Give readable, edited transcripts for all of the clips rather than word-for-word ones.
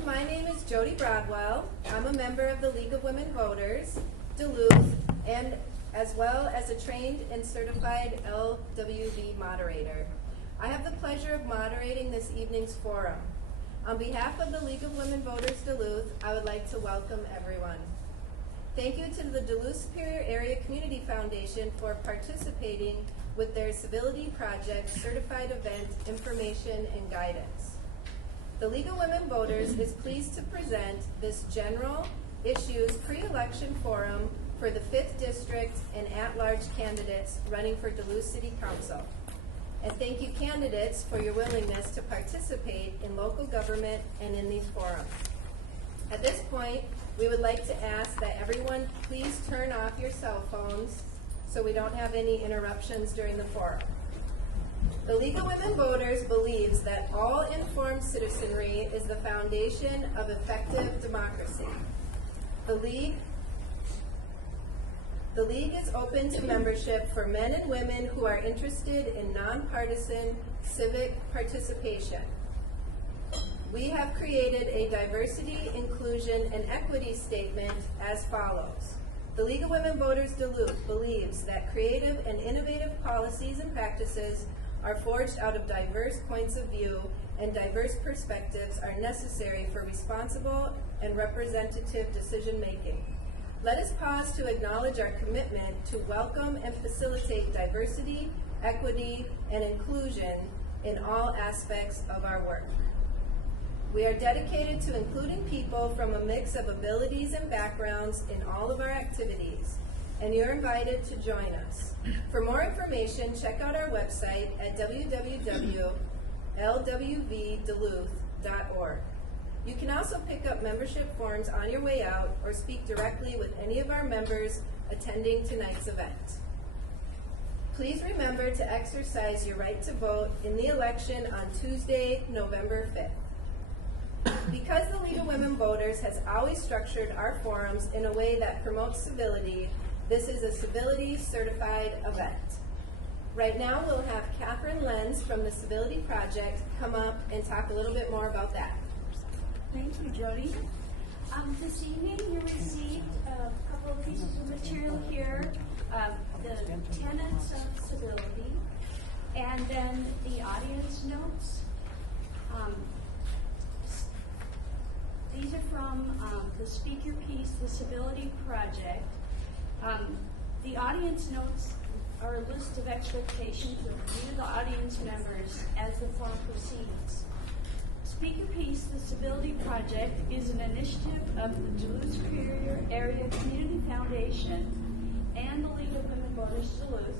everyone. My name is Jody Broadwell. I'm a member of the League of Women Voters, Duluth, and as well as a trained and certified LWV moderator. I have the pleasure of moderating this evening's forum. On behalf of the League of Women Voters Duluth, I would like to welcome everyone. Thank you to the Duluth Superior Area Community Foundation for participating with their Civility Project Certified Event Information and Guidance. The League of Women Voters is pleased to present this general issues pre-election forum for the 5th District and at-large candidates running for Duluth City Council. And thank you, candidates, for your willingness to participate in local government and in these forums. At this point, we would like to ask that everyone please turn off your cell phones so we don't have any interruptions during the forum. The League of Women Voters believes that all informed citizenry is the foundation of effective democracy. The League is open to membership for men and women who are interested in nonpartisan civic participation. We have created a diversity, inclusion, and equity statement as follows. The League of Women Voters Duluth believes that creative and innovative policies and practices are forged out of diverse points of view, and diverse perspectives are necessary for responsible and representative decision-making. Let us pause to acknowledge our commitment to welcome and facilitate diversity, equity, and inclusion in all aspects of our work. We are dedicated to including people from a mix of abilities and backgrounds in all of our activities, and you're invited to join us. For more information, check out our website at www.lwvduluth.org. You can also pick up membership forms on your way out or speak directly with any of our members attending tonight's event. Please remember to exercise your right to vote in the election on Tuesday, November 5th. Because the League of Women Voters has always structured our forums in a way that promotes civility, this is a civility certified event. Right now we'll have Catherine Lenz from the Civility Project come up and talk a little bit more about that. Thank you, Jody. This evening you received a couple of pieces of material here, the tenets of civility, and then the audience notes. These are from the speaker piece, the Civility Project. The audience notes are a list of expectations of you, the audience members, as the forum proceeds. Speaker piece, the Civility Project, is an initiative of the Duluth Superior Area Community Foundation and the League of Women Voters Duluth.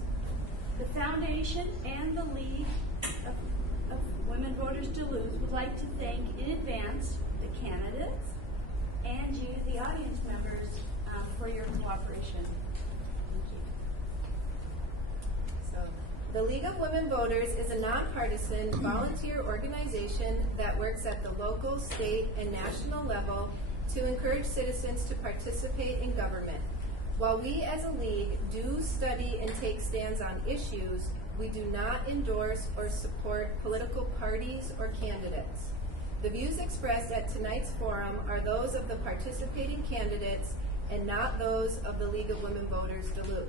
The Foundation and the League of Women Voters Duluth would like to thank in advance the candidates and you, the audience members, for your cooperation. Thank you. So, the League of Women Voters is a nonpartisan volunteer organization that works at the local, state, and national level to encourage citizens to participate in government. While we as a league do study and take stands on issues, we do not endorse or support political parties or candidates. The views expressed at tonight's forum are those of the participating candidates and not those of the League of Women Voters Duluth.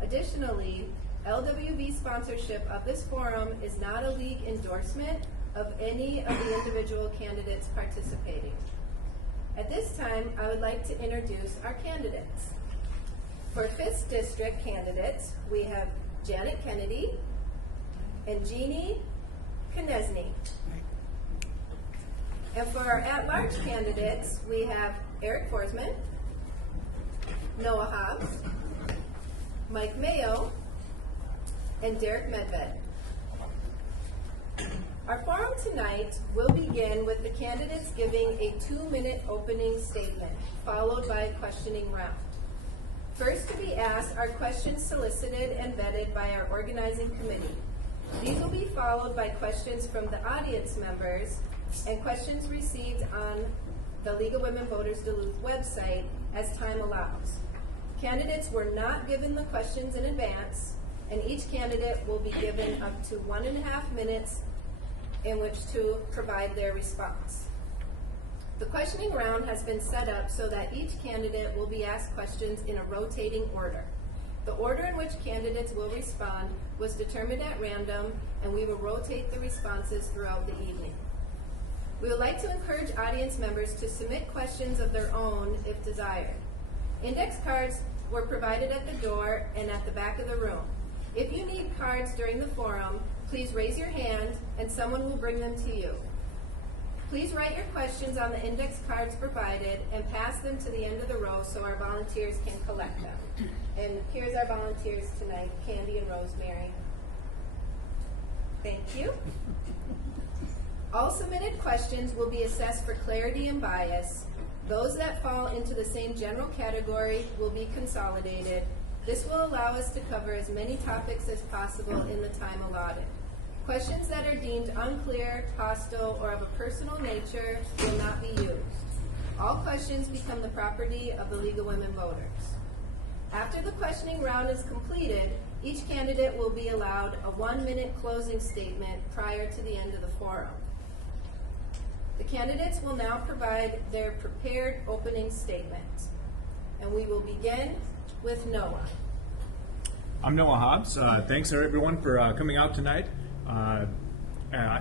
Additionally, LWV sponsorship of this forum is not a league endorsement of any of the individual candidates participating. At this time, I would like to introduce our candidates. For 5th District candidates, we have Janet Kennedy and Jeannie Knesny. And for our at-large candidates, we have Eric Forsman, Noah Hobbs, Mike Mayo, and Derek Medved. Our forum tonight will begin with the candidates giving a 2-minute opening statement, followed by a questioning round. First to be asked are questions solicited and vetted by our organizing committee. These will be followed by questions from the audience members and questions received on the League of Women Voters Duluth website as time allows. Candidates were not given the questions in advance, and each candidate will be given up to 1.5 minutes in which to provide their response. The questioning round has been set up so that each candidate will be asked questions in a rotating order. The order in which candidates will respond was determined at random, and we will rotate the responses throughout the evening. We would like to encourage audience members to submit questions of their own if desired. Index cards were provided at the door and at the back of the room. If you need cards during the forum, please raise your hand and someone will bring them to you. Please write your questions on the index cards provided and pass them to the end of the row so our volunteers can collect them. And here's our volunteers tonight, Candy and Rosemary. Thank you. All submitted questions will be assessed for clarity and bias. Those that fall into the same general category will be consolidated. This will allow us to cover as many topics as possible in the time allotted. Questions that are deemed unclear, hostile, or of a personal nature will not be used. All questions become the property of the League of Women Voters. After the questioning round is completed, each candidate will be allowed a 1-minute closing statement prior to the end of the forum. The candidates will now provide their prepared opening statement. And we will begin with Noah. I'm Noah Hobbs. Thanks everyone for coming out tonight.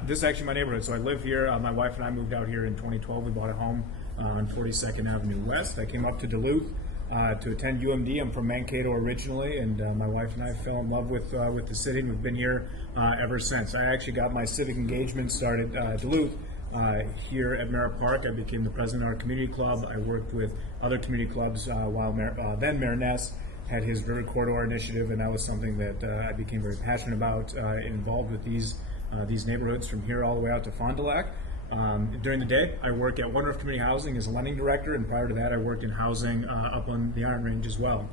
This is actually my neighborhood, so I live here. My wife and I moved out here in 2012. We bought a home on 42nd Avenue West. I came up to Duluth to attend UMD. I'm from Mankato originally, and my wife and I fell in love with the city, and we've been here ever since. I actually got my civic engagement started Duluth here at Merritt Park. I became the president of our community club. I worked with other community clubs while then Mayor Ness had his River Corridor initiative, and that was something that I became very passionate about, involved with these neighborhoods from here all the way out to Fond du Lac. During the day, I work at Woodruff Community Housing as a lending director, and prior to that, I worked in housing up on the Iron Range as well.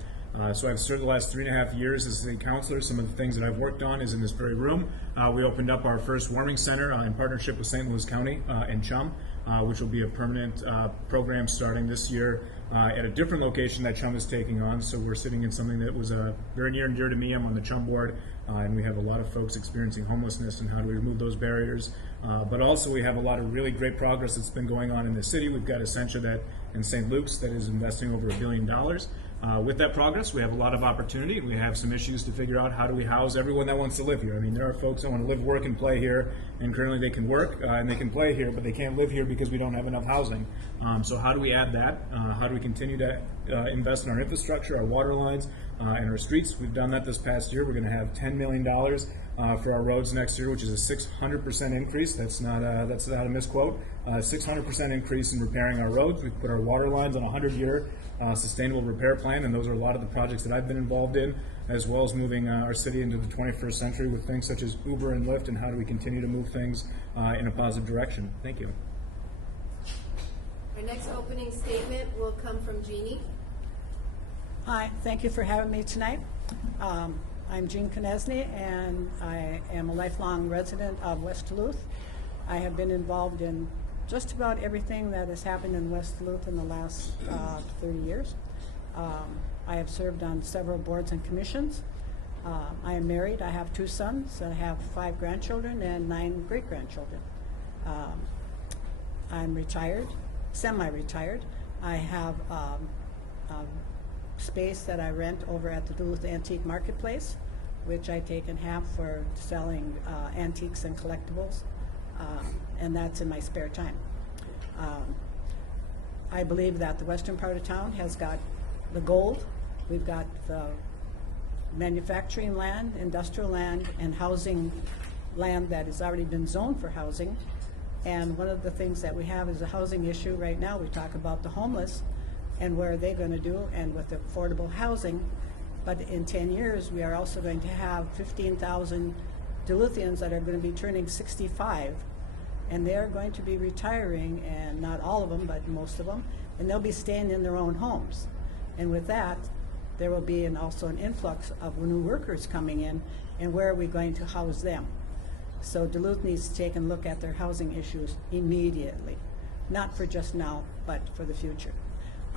So I've served the last 3.5 years as city councilor. Some of the things that I've worked on is in this very room. We opened up our first warming center in partnership with St. Louis County and Chum, which will be a permanent program starting this year at a different location that Chum is taking on. So we're sitting in something that was very near and dear to me. I'm on the Chum board, and we have a lot of folks experiencing homelessness and how do we remove those barriers. But also we have a lot of really great progress that's been going on in the city. We've got Essentia that in St. Luke's that is investing over $1 billion. With that progress, we have a lot of opportunity. We have some issues to figure out how do we house everyone that wants to live here. I mean, there are folks that want to live, work, and play here, and currently they can work and they can play here, but they can't live here because we don't have enough housing. So how do we add that? How do we continue to invest in our infrastructure, our water lines, and our streets? We've done that this past year. We're going to have $10 million for our roads next year, which is a 600% increase. That's not a misquote. 600% increase in repairing our roads. We've put our water lines on a 100-year sustainable repair plan, and those are a lot of the projects that I've been involved in, as well as moving our city into the 21st century with things such as Uber and Lyft, and how do we continue to move things in a positive direction. Thank you. Our next opening statement will come from Jeannie. Hi, thank you for having me tonight. I'm Jean Konechny, and I am a lifelong resident of West Duluth. I have been involved in just about everything that has happened in West Duluth in the last 30 years. I have served on several boards and commissions. I am married. I have 2 sons. I have 5 grandchildren and 9 great-grandchildren. I'm retired, semi-retired. I have a space that I rent over at the Duluth Antique Marketplace, which I take in half for selling antiques and collectibles. And that's in my spare time. I believe that the western part of town has got the gold. We've got the manufacturing land, industrial land, and housing land that has already been zoned for housing. And one of the things that we have is a housing issue right now. We talk about the homeless and where are they going to do, and with affordable housing. But in 10 years, we are also going to have 15,000 Duluthians that are going to be turning 65, and they're going to be retiring, and not all of them, but most of them, and they'll be staying in their own homes. And with that, there will be also an influx of new workers coming in, and where are we going to house them? So Duluth needs to take a look at their housing issues immediately, not for just now, but for the future.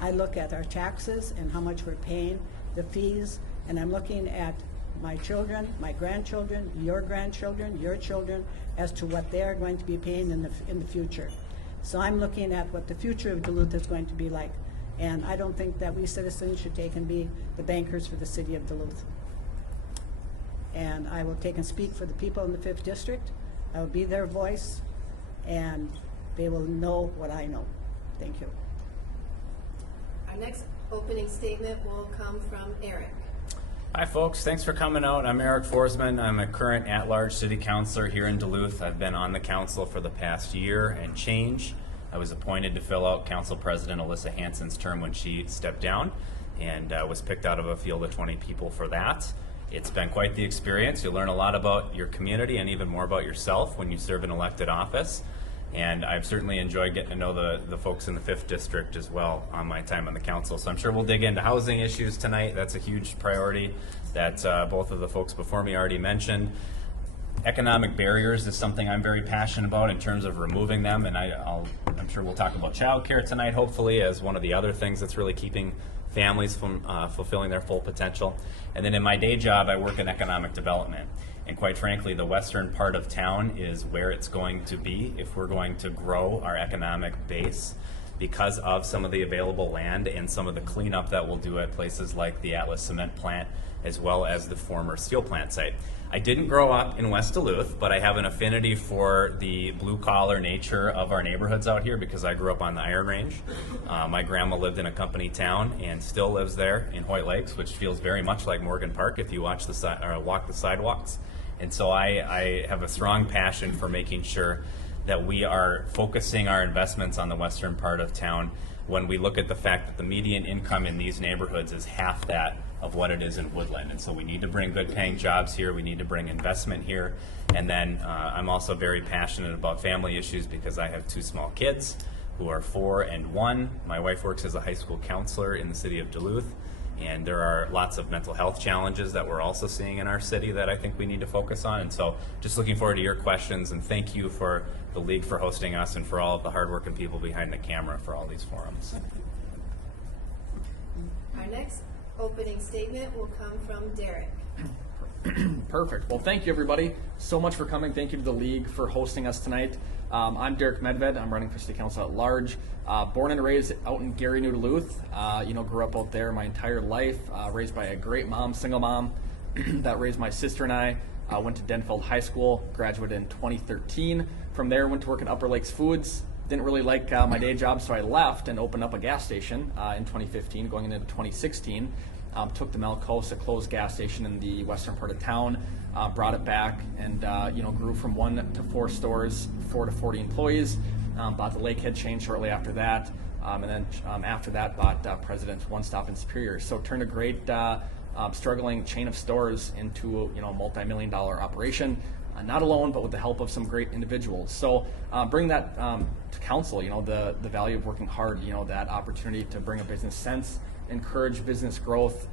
I look at our taxes and how much we're paying, the fees, and I'm looking at my children, my grandchildren, your grandchildren, your children, as to what they're going to be paying in the future. So I'm looking at what the future of Duluth is going to be like. And I don't think that we citizens should take and be the bankers for the city of Duluth. And I will take and speak for the people in the 5th District. I will be their voice, and they will know what I know. Thank you. Our next opening statement will come from Eric. Hi folks, thanks for coming out. I'm Eric Forsman. I'm a current at-large city councilor here in Duluth. I've been on the council for the past year and change. I was appointed to fill out Council President Alyssa Hansen's term when she stepped down, and was picked out of a field of 20 people for that. It's been quite the experience. You learn a lot about your community and even more about yourself when you serve an elected office. And I've certainly enjoyed getting to know the folks in the 5th District as well on my time on the council. So I'm sure we'll dig into housing issues tonight. That's a huge priority that both of the folks before me already mentioned. Economic barriers is something I'm very passionate about in terms of removing them, and I'm sure we'll talk about childcare tonight, hopefully, as one of the other things that's really keeping families from fulfilling their full potential. And then in my day job, I work in economic development. And quite frankly, the western part of town is where it's going to be if we're going to grow our economic base, because of some of the available land and some of the cleanup that we'll do at places like the Atlas Cement Plant, as well as the former steel plant site. I didn't grow up in West Duluth, but I have an affinity for the blue-collar nature of our neighborhoods out here because I grew up on the Iron Range. My grandma lived in a company town and still lives there in Hoyt Lakes, which feels very much like Morgan Park if you walk the sidewalks. And so I have a strong passion for making sure that we are focusing our investments on the western part of town when we look at the fact that the median income in these neighborhoods is half that of what it is in Woodland. And so we need to bring good paying jobs here, we need to bring investment here. And then I'm also very passionate about family issues because I have 2 small kids who are 4 and 1. My wife works as a high school counselor in the city of Duluth. And there are lots of mental health challenges that we're also seeing in our city that I think we need to focus on. And so just looking forward to your questions, and thank you for the league for hosting us and for all of the hardworking people behind the camera for all these forums. Our next opening statement will come from Derek. Perfect. Well, thank you everybody so much for coming. Thank you to the league for hosting us tonight. I'm Derek Medved. I'm running for city council at large. Born and raised out in Gary, New Duluth. Grew up out there my entire life. Raised by a great mom, single mom, that raised my sister and I. Went to Denfeld High School, graduated in 2013. From there, went to work at Upper Lakes Foods. Didn't really like my day job, so I left and opened up a gas station in 2015, going into 2016. Took the Malcosa closed gas station in the western part of town, brought it back, and grew from 1 to 4 stores, 4 to 40 employees. Bought the Lakehead chain shortly after that, and then after that bought President's One Stop in Superior. So turned a great struggling chain of stores into a multi-million-dollar operation. Not alone, but with the help of some great individuals. So bring that to council, the value of working hard, that opportunity to bring a business sense, encourage business growth,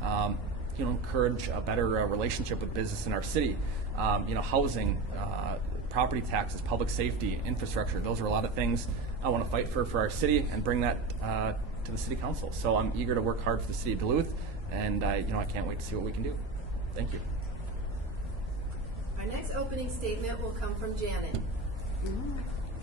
encourage a better relationship with business in our city. Housing, property taxes, public safety, infrastructure, those are a lot of things I want to fight for our city and bring that to the city council. So I'm eager to work hard for the city of Duluth, and I can't wait to see what we can do. Thank you. Our next opening statement will come from Janet.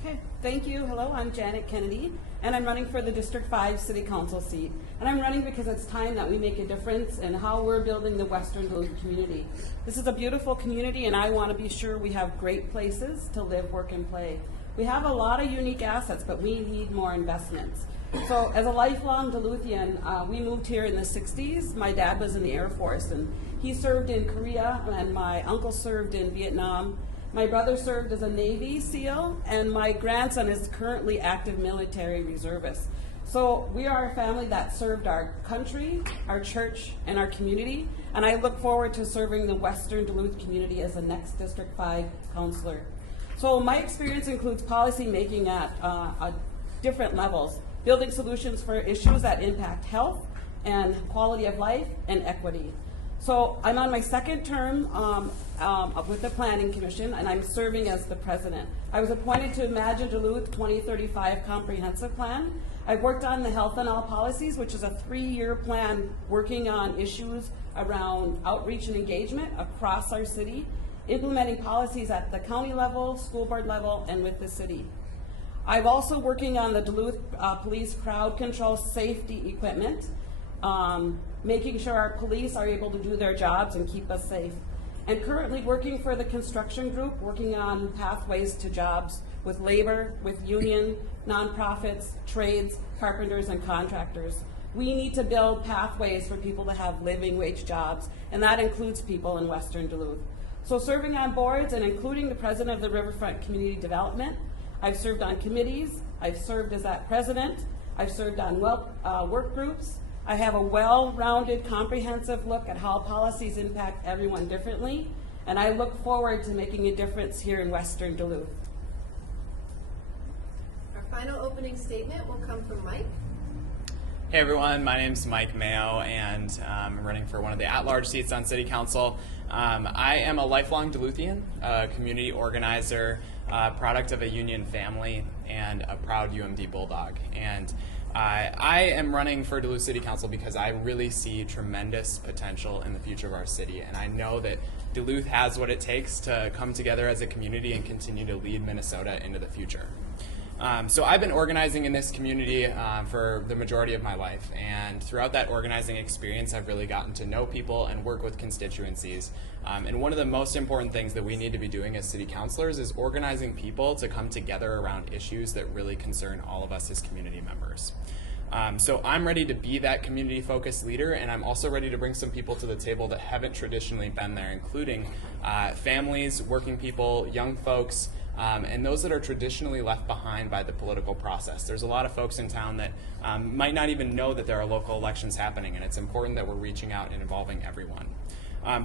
Okay, thank you. Hello, I'm Janet Kennedy, and I'm running for the District 5 City Council seat. And I'm running because it's time that we make a difference in how we're building the Western Duluth community. This is a beautiful community, and I want to be sure we have great places to live, work, and play. We have a lot of unique assets, but we need more investments. So as a lifelong Duluthian, we moved here in the 60s. My dad was in the Air Force, and he served in Korea, and my uncle served in Vietnam. My brother served as a Navy SEAL, and my grandson is currently active military reservist. So we are a family that served our country, our church, and our community, and I look forward to serving the Western Duluth community as the next District 5 councilor. So my experience includes policy making at different levels, building solutions for issues that impact health and quality of life and equity. So I'm on my 2nd term with the Planning Commission, and I'm serving as the president. I was appointed to Imagine Duluth 2035 Comprehensive Plan. I've worked on the Health and All Policies, which is a 3-year plan working on issues around outreach and engagement across our city, implementing policies at the county level, school board level, and with the city. I'm also working on the Duluth Police crowd control safety equipment, making sure our police are able to do their jobs and keep us safe. And currently working for the construction group, working on pathways to jobs with labor, with union, nonprofits, trades, carpenters, and contractors. We need to build pathways for people to have living wage jobs, and that includes people in Western Duluth. So serving on boards and including the president of the Riverfront Community Development, I've served on committees, I've served as that president, I've served on work groups. I have a well-rounded, comprehensive look at how policies impact everyone differently, and I look forward to making a difference here in Western Duluth. Our final opening statement will come from Mike. Hey everyone, my name's Mike Mayo, and I'm running for one of the at-large seats on City Council. I am a lifelong Duluthian, a community organizer, product of a union family, and a proud UMD Bulldog. And I am running for Duluth City Council because I really see tremendous potential in the future of our city, and I know that Duluth has what it takes to come together as a community and continue to lead Minnesota into the future. So I've been organizing in this community for the majority of my life, and throughout that organizing experience I've really gotten to know people and work with constituencies. And one of the most important things that we need to be doing as city councilors is organizing people to come together around issues that really concern all of us as community members. So I'm ready to be that community-focused leader, and I'm also ready to bring some people to the table that haven't traditionally been there, including families, working people, young folks, and those that are traditionally left behind by the political process. There's a lot of folks in town that might not even know that there are local elections happening, and it's important that we're reaching out and involving everyone.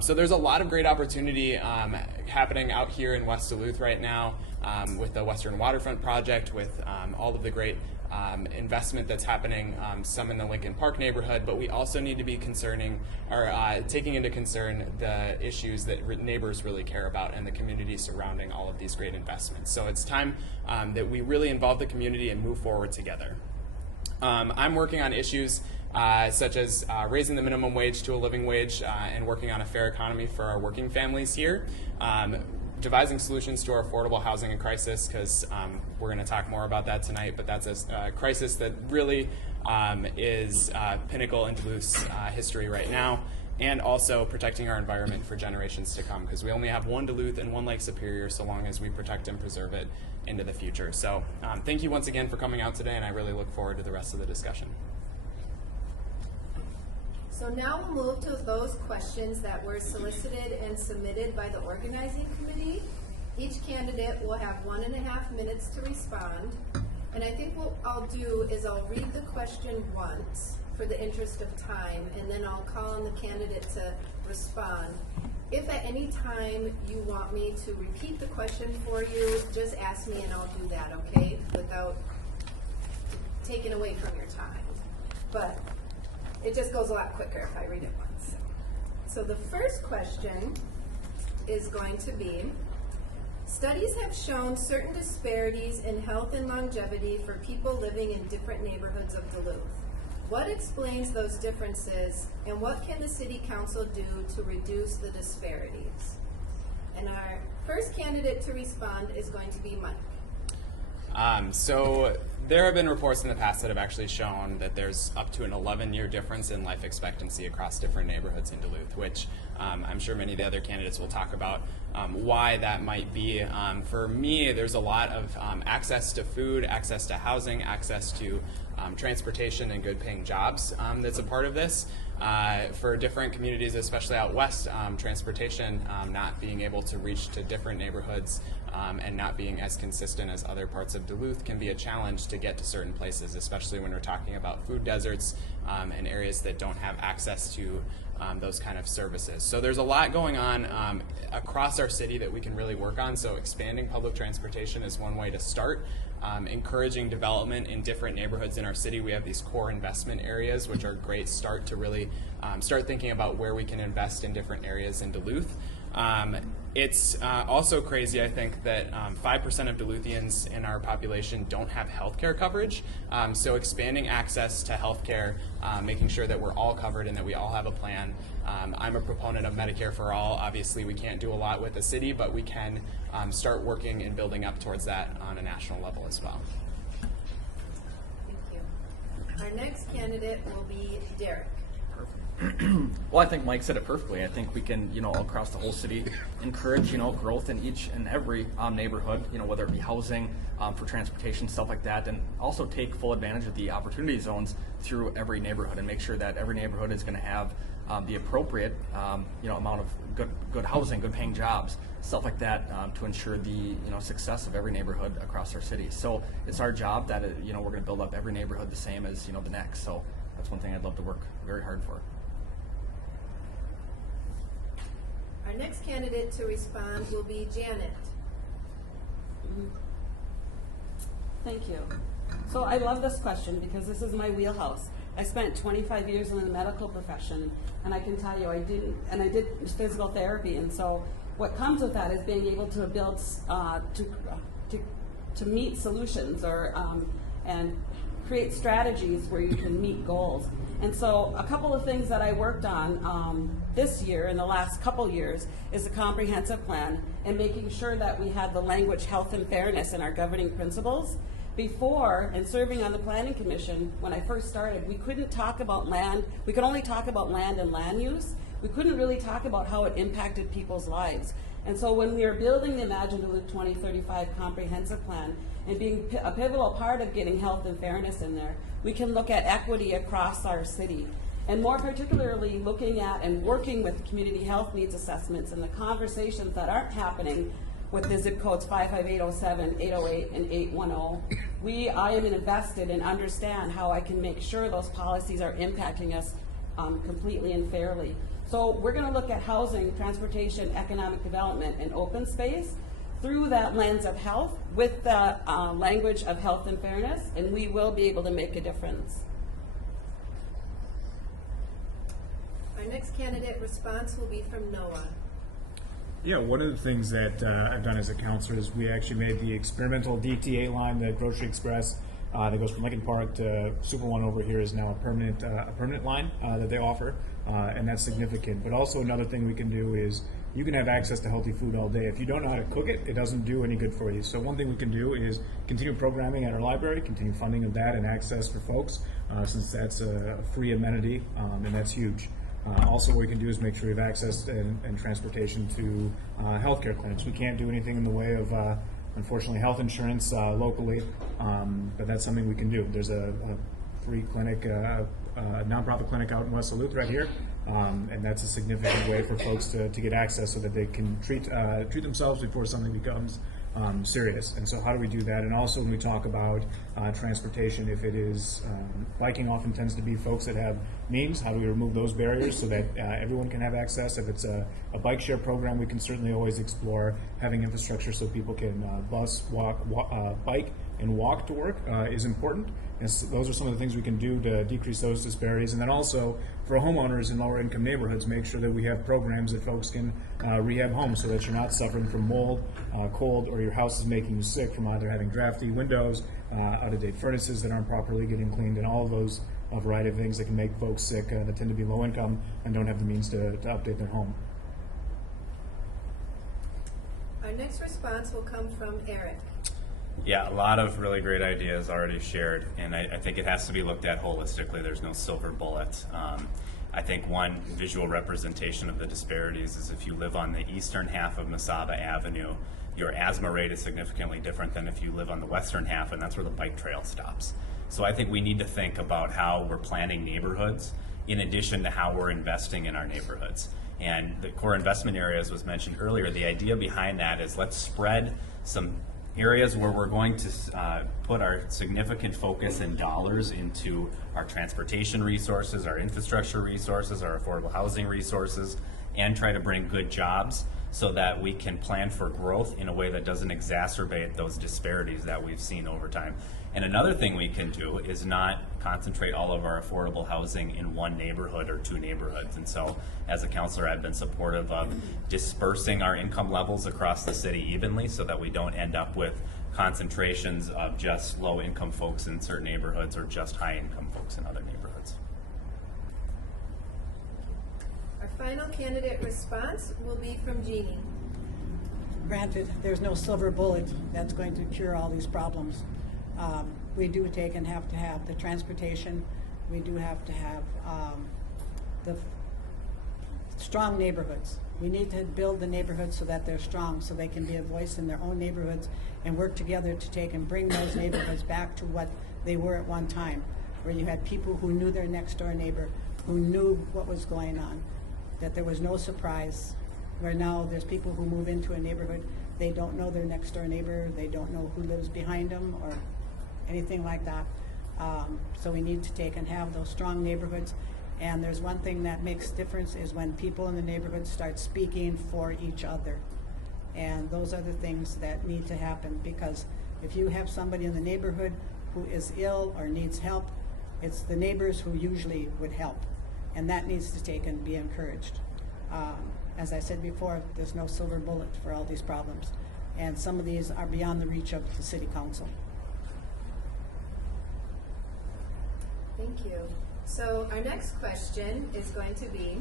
So there's a lot of great opportunity happening out here in West Duluth right now with the Western Waterfront Project, with all of the great investment that's happening, some in the Lincoln Park neighborhood, but we also need to be taking into concern the issues that neighbors really care about and the community surrounding all of these great investments. So it's time that we really involve the community and move forward together. I'm working on issues such as raising the minimum wage to a living wage and working on a fair economy for our working families here. Devising solutions to our affordable housing crisis, because we're going to talk more about that tonight, but that's a crisis that really is pinnacle in Duluth's history right now, and also protecting our environment for generations to come, because we only have one Duluth and one Lake Superior so long as we protect and preserve it into the future. So thank you once again for coming out today, and I really look forward to the rest of the discussion. So now we'll move to those questions that were solicited and submitted by the organizing committee. Each candidate will have 1.5 minutes to respond. And I think what I'll do is I'll read the question once for the interest of time, and then I'll call on the candidate to respond. If at any time you want me to repeat the question for you, just ask me and I'll do that, okay? Without taking away from your time. But it just goes a lot quicker if I read it once. So the first question is going to be, studies have shown certain disparities in health and longevity for people living in different neighborhoods of Duluth. What explains those differences, and what can the City Council do to reduce the disparities? And our first candidate to respond is going to be Mike. So there have been reports in the past that have actually shown that there's up to an 11-year difference in life expectancy across different neighborhoods in Duluth, which I'm sure many of the other candidates will talk about why that might be. For me, there's a lot of access to food, access to housing, access to transportation and good paying jobs that's a part of this. For different communities, especially out west, transportation not being able to reach to different neighborhoods and not being as consistent as other parts of Duluth can be a challenge to get to certain places, especially when we're talking about food deserts and areas that don't have access to those kind of services. So there's a lot going on across our city that we can really work on. So expanding public transportation is one way to start. Encouraging development in different neighborhoods in our city. We have these core investment areas, which are a great start to really start thinking about where we can invest in different areas in Duluth. It's also crazy, I think, that 5% of Duluthians in our population don't have healthcare coverage. So expanding access to healthcare, making sure that we're all covered and that we all have a plan. I'm a proponent of Medicare for all. Obviously, we can't do a lot with the city, but we can start working and building up towards that on a national level as well. Our next candidate will be Derek. Well, I think Mike said it perfectly. I think we can, across the whole city, encourage, growth in each and every neighborhood, whether it be housing, for transportation, stuff like that, and also take full advantage of the opportunity zones through every neighborhood and make sure that every neighborhood is going to have the appropriate, amount of good housing, good paying jobs, stuff like that, to ensure the, success of every neighborhood across our city. So it's our job that, we're going to build up every neighborhood the same as, the next. So that's one thing I'd love to work very hard for. Our next candidate to respond will be Janet. Thank you. So I love this question because this is my wheelhouse. I spent 25 years in the medical profession, and I can tell you I did physical therapy, and so what comes with that is being able to build to meet solutions or and create strategies where you can meet goals. And so a couple of things that I worked on this year and the last couple years is a comprehensive plan and making sure that we had the language health and fairness in our governing principles. Before, and serving on the Planning Commission, when I first started, we couldn't talk about land. We could only talk about land and land use. We couldn't really talk about how it impacted people's lives. And so when we are building the Imagine Duluth 2035 comprehensive plan and being a pivotal part of getting health and fairness in there, we can look at equity across our city. And more particularly looking at and working with community health needs assessments and the conversations that aren't happening with the zip codes 55807, 808, and 810. I am invested and understand how I can make sure those policies are impacting us completely and fairly. So we're going to look at housing, transportation, economic development, and open space through that lens of health with the language of health and fairness, and we will be able to make a difference. Our next candidate response will be from Noah. Yeah, one of the things that I've done as a counselor is we actually made the experimental DTA line, the Grocery Express, that goes from Lincoln Park to Super One over here is now a permanent line that they offer, and that's significant. But also another thing we can do is you can have access to healthy food all day. If you don't know how to cook it, it doesn't do any good for you. So one thing we can do is continue programming at our library, continue funding of that and access for folks, since that's a free amenity, and that's huge. Also, what we can do is make sure we have access and transportation to healthcare clinics. We can't do anything in the way of, unfortunately, health insurance locally, but that's something we can do. There's a free clinic, nonprofit clinic out in West Duluth right here, and that's a significant way for folks to get access so that they can treat themselves before something becomes serious. And so how do we do that? And also when we talk about transportation, if it is biking often tends to be folks that have means, how do we remove those barriers so that everyone can have access? If it's a bike share program, we can certainly always explore having infrastructure so people can bus, bike, and walk to work is important. And so those are some of the things we can do to decrease those disparities. And then also for homeowners in lower income neighborhoods, make sure that we have programs that folks can rehab homes so that you're not suffering from mold, cold, or your house is making you sick from either having drafty windows, out-of-date furnaces that aren't properly getting cleaned, and all of those a variety of things that can make folks sick that tend to be low income and don't have the means to update their home. Our next response will come from Eric. Yeah, a lot of really great ideas already shared, and I think it has to be looked at holistically. There's no silver bullet. I think one visual representation of the disparities is if you live on the eastern half of Mesaba Avenue, your asthma rate is significantly different than if you live on the western half, and that's where the bike trail stops. So I think we need to think about how we're planning neighborhoods in addition to how we're investing in our neighborhoods. And the core investment areas was mentioned earlier. The idea behind that is let's spread some areas where we're going to put our significant focus and dollars into our transportation resources, our infrastructure resources, our affordable housing resources, and try to bring good jobs so that we can plan for growth in a way that doesn't exacerbate those disparities that we've seen over time. And another thing we can do is not concentrate all of our affordable housing in one neighborhood or two neighborhoods. And so as a counselor, I've been supportive of dispersing our income levels across the city evenly so that we don't end up with concentrations of just low income folks in certain neighborhoods or just high income folks in other neighborhoods. Our final candidate response will be from Jeannie. Granted, there's no silver bullet that's going to cure all these problems. we do take and have to have the transportation. We do have to have the strong neighborhoods. We need to build the neighborhoods so that they're strong, so they can be a voice in their own neighborhoods and work together to take and bring those neighborhoods back to what they were at one time, where you had people who knew their next door neighbor, who knew what was going on, that there was no surprise. Where now there's people who move into a neighborhood, they don't know their next door neighbor, they don't know who lives behind them or anything like that. So we need to take and have those strong neighborhoods. And there's one thing that makes difference is when people in the neighborhood start speaking for each other. And those are the things that need to happen, because if you have somebody in the neighborhood who is ill or needs help, it's the neighbors who usually would help. And that needs to take and be encouraged. As I said before, there's no silver bullet for all these problems. And some of these are beyond the reach of the city council. Thank you. So our next question is going to be,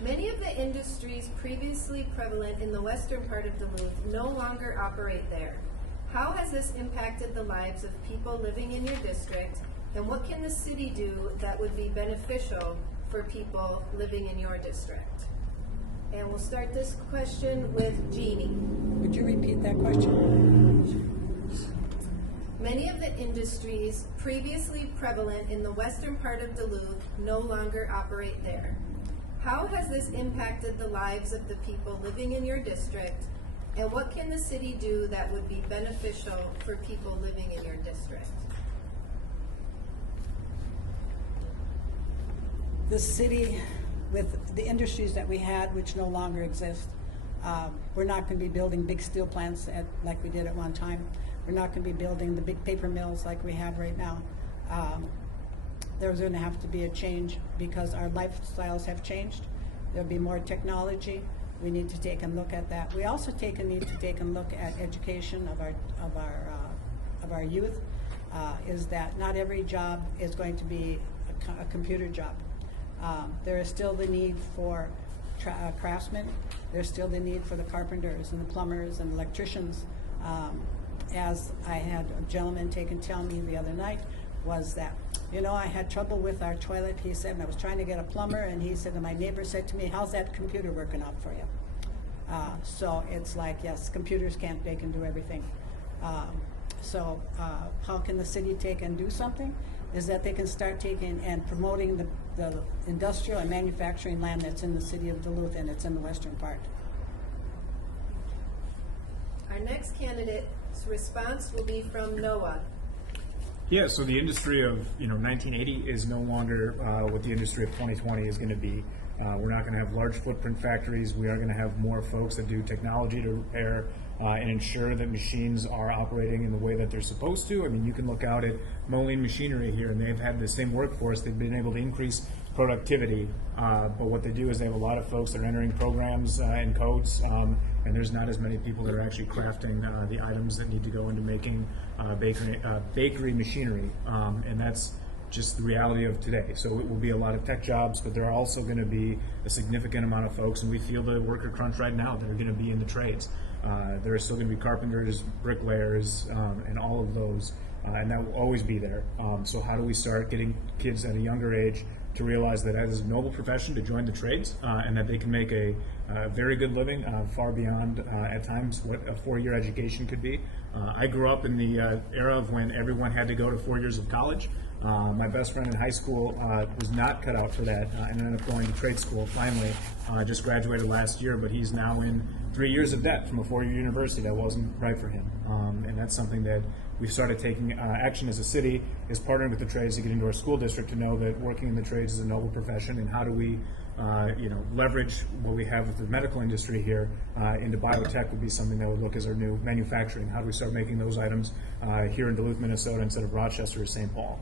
many of the industries previously prevalent in the western part of Duluth no longer operate there. How has this impacted the lives of people living in your district, and what can the city do that would be beneficial for people living in your district? And we'll start this question with Jeannie. Would you repeat that question? Many of the industries previously prevalent in the western part of Duluth no longer operate there. How has this impacted the lives of the people living in your district, and what can the city do that would be beneficial for people living in your district? The city, with the industries that we had, which no longer exist, we're not going to be building big steel plants like we did at one time. We're not going to be building the big paper mills like we have right now. There's going to have to be a change because our lifestyles have changed. There'll be more technology. We need to take and look at that. We also need to take and look at education of our youth. Is that not every job is going to be a computer job. There is still the need for craftsmen. There's still the need for the carpenters and the plumbers and electricians. As I had a gentleman take and tell me the other night, was that, you know, I had trouble with our toilet, he said, and I was trying to get a plumber, and he said, and my neighbor said to me, how's that computer working out for you? So it's like, yes, computers can't, they can do everything. So how can the city take and do something? Is that they can start taking and promoting the industrial and manufacturing land that's in the city of Duluth, and it's in the western part. Our next candidate's response will be from Noah. Yeah, so the industry of 1980 is no longer what the industry of 2020 is going to be. We're not going to have large footprint factories. We are going to have more folks that do technology to repair and ensure that machines are operating in the way that they're supposed to. I mean, you can look out at Moline Machinery here, and they've had the same workforce. They've been able to increase productivity, but what they do is they have a lot of folks that are entering programs and codes, and there's not as many people that are actually crafting the items that need to go into making bakery machinery, and that's just the reality of today. So it will be a lot of tech jobs, but there are also going to be a significant amount of folks, and we feel the worker crunch right now, that are going to be in the trades. There are still going to be carpenters, bricklayers, and all of those, and that will always be there. So how do we start getting kids at a younger age to realize that it is a noble profession to join the trades, and that they can make a very good living, far beyond at times what a 4-year education could be. I grew up in the era of when everyone had to go to 4 years of college. My best friend in high school was not cut out for that and ended up going to trade school finally. Just graduated last year, but he's now in 3 years of debt from a 4-year university that wasn't right for him. And that's something that we've started taking action as a city, is partnering with the trades to get into our school district to know that working in the trades is a noble profession, and how do we leverage what we have with the medical industry here into biotech would be something that would look as our new manufacturing. How do we start making those items here in Duluth, Minnesota instead of Rochester or St. Paul?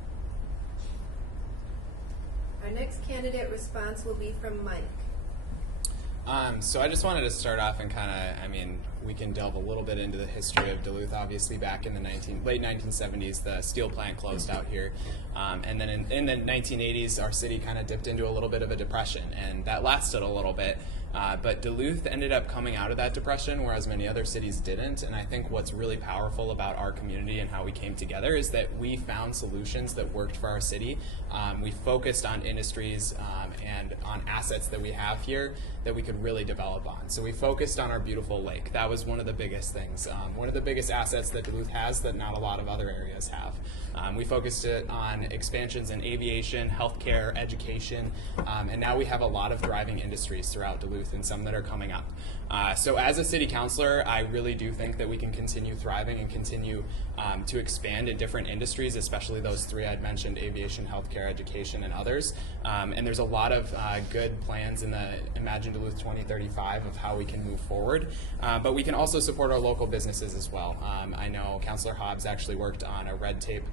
Our next candidate response will be from Mike. So I just wanted to start off and we can delve a little bit into the history of Duluth. Obviously, back in the late 1970s, the steel plant closed out here. And then in the 1980s, our city kind of dipped into a little bit of a depression, and that lasted a little bit. But Duluth ended up coming out of that depression, whereas many other cities didn't. And I think what's really powerful about our community and how we came together is that we found solutions that worked for our city. We focused on industries and on assets that we have here that we could really develop on. So we focused on our beautiful lake. That was one of the biggest things. One of the biggest assets that Duluth has that not a lot of other areas have. We focused it on expansions in aviation, healthcare, education, and now we have a lot of thriving industries throughout Duluth and some that are coming up. So as a city councilor, I really do think that we can continue thriving and continue to expand in different industries, especially those three I'd mentioned: aviation, healthcare, education, and others. And there's a lot of good plans in the Imagine Duluth 2035 of how we can move forward. But we can also support our local businesses as well. I know Councilor Hobbs actually worked on a red tape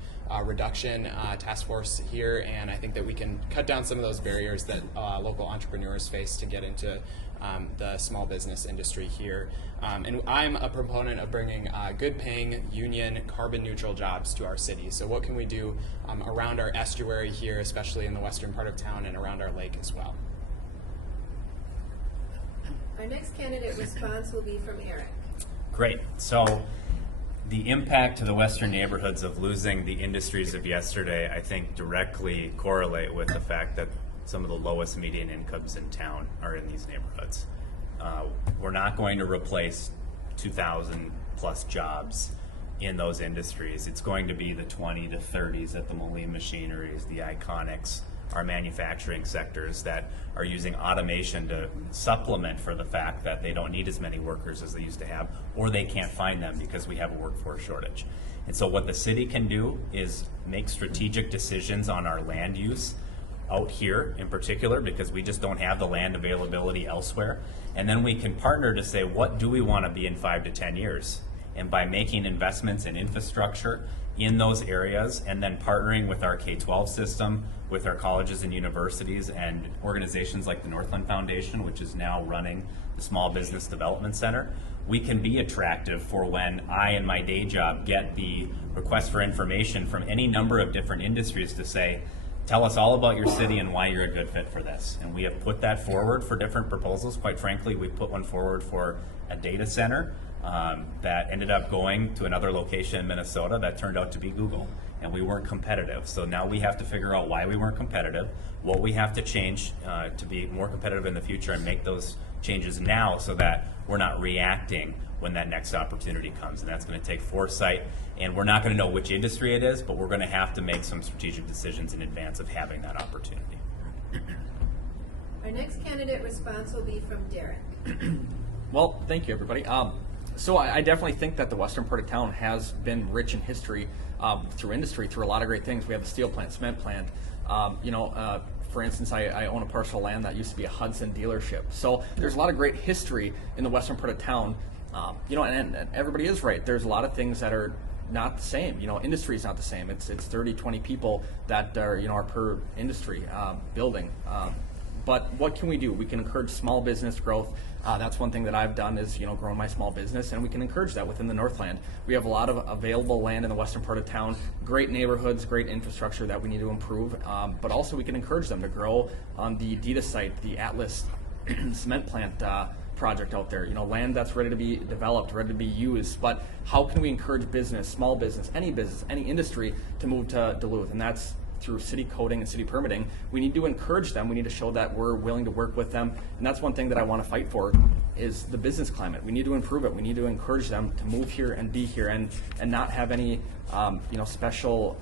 reduction task force here, and I think that we can cut down some of those barriers that local entrepreneurs face to get into the small business industry here. And I'm a proponent of bringing good paying, union, carbon neutral jobs to our city. So what can we do around our estuary here, especially in the western part of town and around our lake as well? Our next candidate response will be from Eric. Great. So the impact to the western neighborhoods of losing the industries of yesterday, I think, directly correlate with the fact that some of the lowest median incomes in town are in these neighborhoods. We're not going to replace 2,000 plus jobs in those industries. It's going to be the 20 to 30s at the Moline Machineries, the Iconics, our manufacturing sectors that are using automation to supplement for the fact that they don't need as many workers as they used to have, or they can't find them because we have a workforce shortage. And so what the city can do is make strategic decisions on our land use out here in particular, because we just don't have the land availability elsewhere. And then we can partner to say, what do we want to be in 5 to 10 years? And by making investments in infrastructure in those areas, and then partnering with our K-12 system, with our colleges and universities and organizations like the Northland Foundation, which is now running the Small Business Development Center, we can be attractive for when I, in my day job, get the request for information from any number of different industries to say, tell us all about your city and why you're a good fit for this. And we have put that forward for different proposals. Quite frankly, we put one forward for a data center that ended up going to another location in Minnesota that turned out to be Google, and we weren't competitive. So now we have to figure out why we weren't competitive, what we have to change to be more competitive in the future, and make those changes now so that we're not reacting when that next opportunity comes. And that's going to take foresight, and we're not going to know which industry it is, but we're going to have to make some strategic decisions in advance of having that opportunity. Our next candidate response will be from Derek. Well, thank you, everybody. So I definitely think that the western part of town has been rich in history through industry, through a lot of great things. We have a steel plant, cement plant. For instance, I own a parcel of land that used to be a Hudson dealership. So there's a lot of great history in the western part of town. And everybody is right. There's a lot of things that are not the same. Industry is not the same. It's 30, 20 people that are per industry building. But what can we do? We can encourage small business growth. That's one thing that I've done is, growing my small business, and we can encourage that within the Northland. We have a lot of available land in the western part of town, great neighborhoods, great infrastructure that we need to improve, but also we can encourage them to grow on the DITA site, the Atlas cement plant project out there, land that's ready to be developed, ready to be used. But how can we encourage business, small business, any industry to move to Duluth? And that's through city coding and city permitting. We need to encourage them. We need to show that we're willing to work with them. And that's one thing that I want to fight for is the business climate. We need to improve it. We need to encourage them to move here and be here and not have any special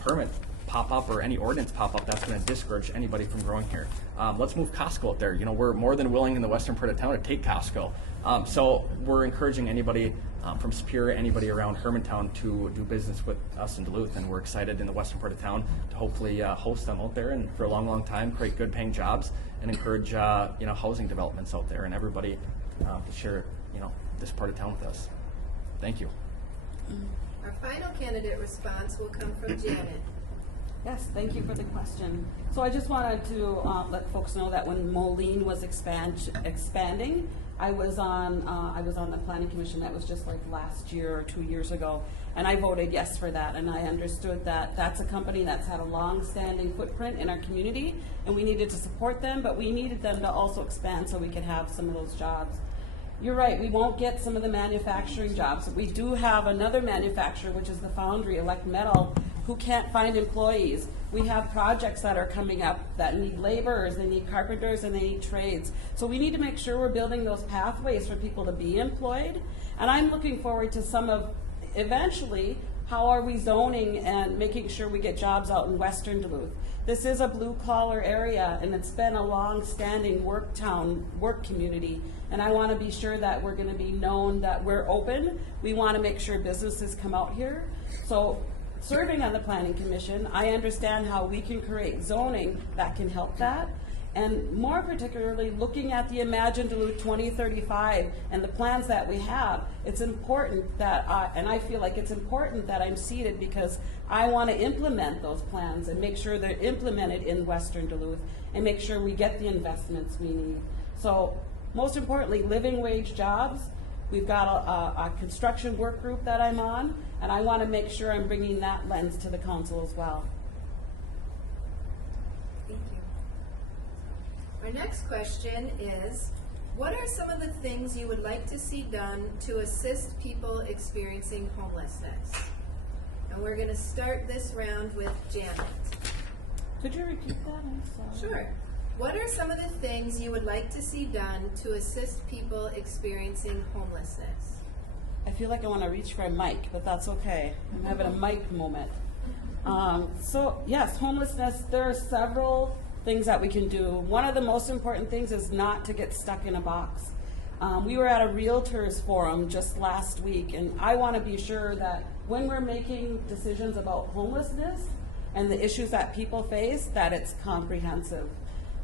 permit pop up or any ordinance pop up that's going to discourage anybody from growing here. Let's move Costco out there. We're more than willing in the western part of town to take Costco. So we're encouraging anybody from Superior, anybody around Hermantown to do business with us in Duluth, and we're excited in the western part of town to hopefully host them out there and for a long, long time create good paying jobs and encourage housing developments out there and everybody to share this part of town with us. Thank you. Our final candidate response will come from Janet. Yes, thank you for the question. So I just wanted to let folks know that when Moline was expanding, I was on the planning commission. That was just like last year or 2 years ago, and I voted yes for that. And I understood that that's a company that's had a long-standing footprint in our community, and we needed to support them, but we needed them to also expand so we could have some of those jobs. You're right, we won't get some of the manufacturing jobs. We do have another manufacturer, which is the foundry, Elect Metal, who can't find employees. We have projects that are coming up that need laborers, they need carpenters, and they need trades. So we need to make sure we're building those pathways for people to be employed. And I'm looking forward to some of, eventually, how are we zoning and making sure we get jobs out in Western Duluth. This is a blue-collar area, and it's been a long-standing work community, and I want to be sure that we're going to be known that we're open. We want to make sure businesses come out here. So serving on the Planning Commission, I understand how we can create zoning that can help that. And more particularly, looking at the Imagine Duluth 2035 and the plans that we have, it's important that, and I feel like it's important that I'm seated because I want to implement those plans and make sure they're implemented in Western Duluth and make sure we get the investments we need. So most importantly, living wage jobs. We've got a construction work group that I'm on, and I want to make sure I'm bringing that lens to the council as well. Thank you. Our next question is, what are some of the things you would like to see done to assist people experiencing homelessness? And we're going to start this round with Janet. Could you repeat that? I'm sorry. Sure. What are some of the things you would like to see done to assist people experiencing homelessness? I feel like I want to reach for a mic, but that's okay. I'm having a mic moment. So yes, homelessness, there are several things that we can do. One of the most important things is not to get stuck in a box. We were at a realtors forum just last week, and I want to be sure that when we're making decisions about homelessness and the issues that people face, that it's comprehensive.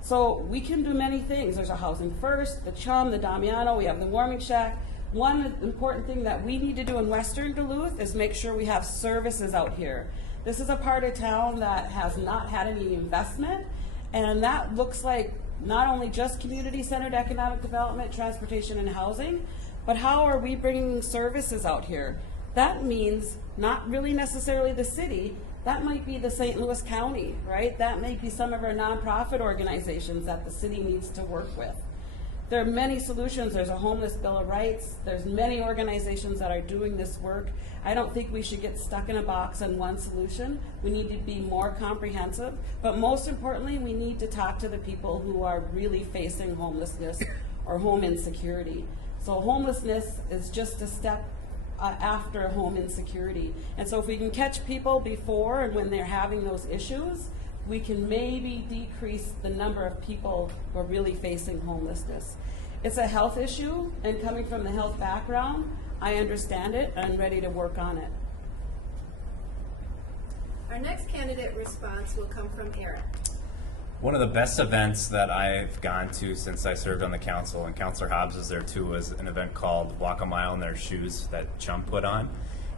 So we can do many things. There's a Housing First, the Chum, the Damiano, we have the Warming Shack. One important thing that we need to do in Western Duluth is make sure we have services out here. This is a part of town that has not had any investment, and that looks like not only just community-centered economic development, transportation, and housing, but how are we bringing services out here? That means not really necessarily the city. That might be the St. Louis County, right? That might be some of our nonprofit organizations that the city needs to work with. There are many solutions. There's a homeless bill of rights. There's many organizations that are doing this work. I don't think we should get stuck in a box on one solution. We need to be more comprehensive, but most importantly, we need to talk to the people who are really facing homelessness or home insecurity. So homelessness is just a step after home insecurity. And so if we can catch people before and when they're having those issues, we can maybe decrease the number of people who are really facing homelessness. It's a health issue, and coming from the health background, I understand it and I'm ready to work on it. Our next candidate response will come from Eric. One of the best events that I've gone to since I served on the council, and Councilor Hobbs was there too, was an event called Walk a Mile in Their Shoes that Chum put on.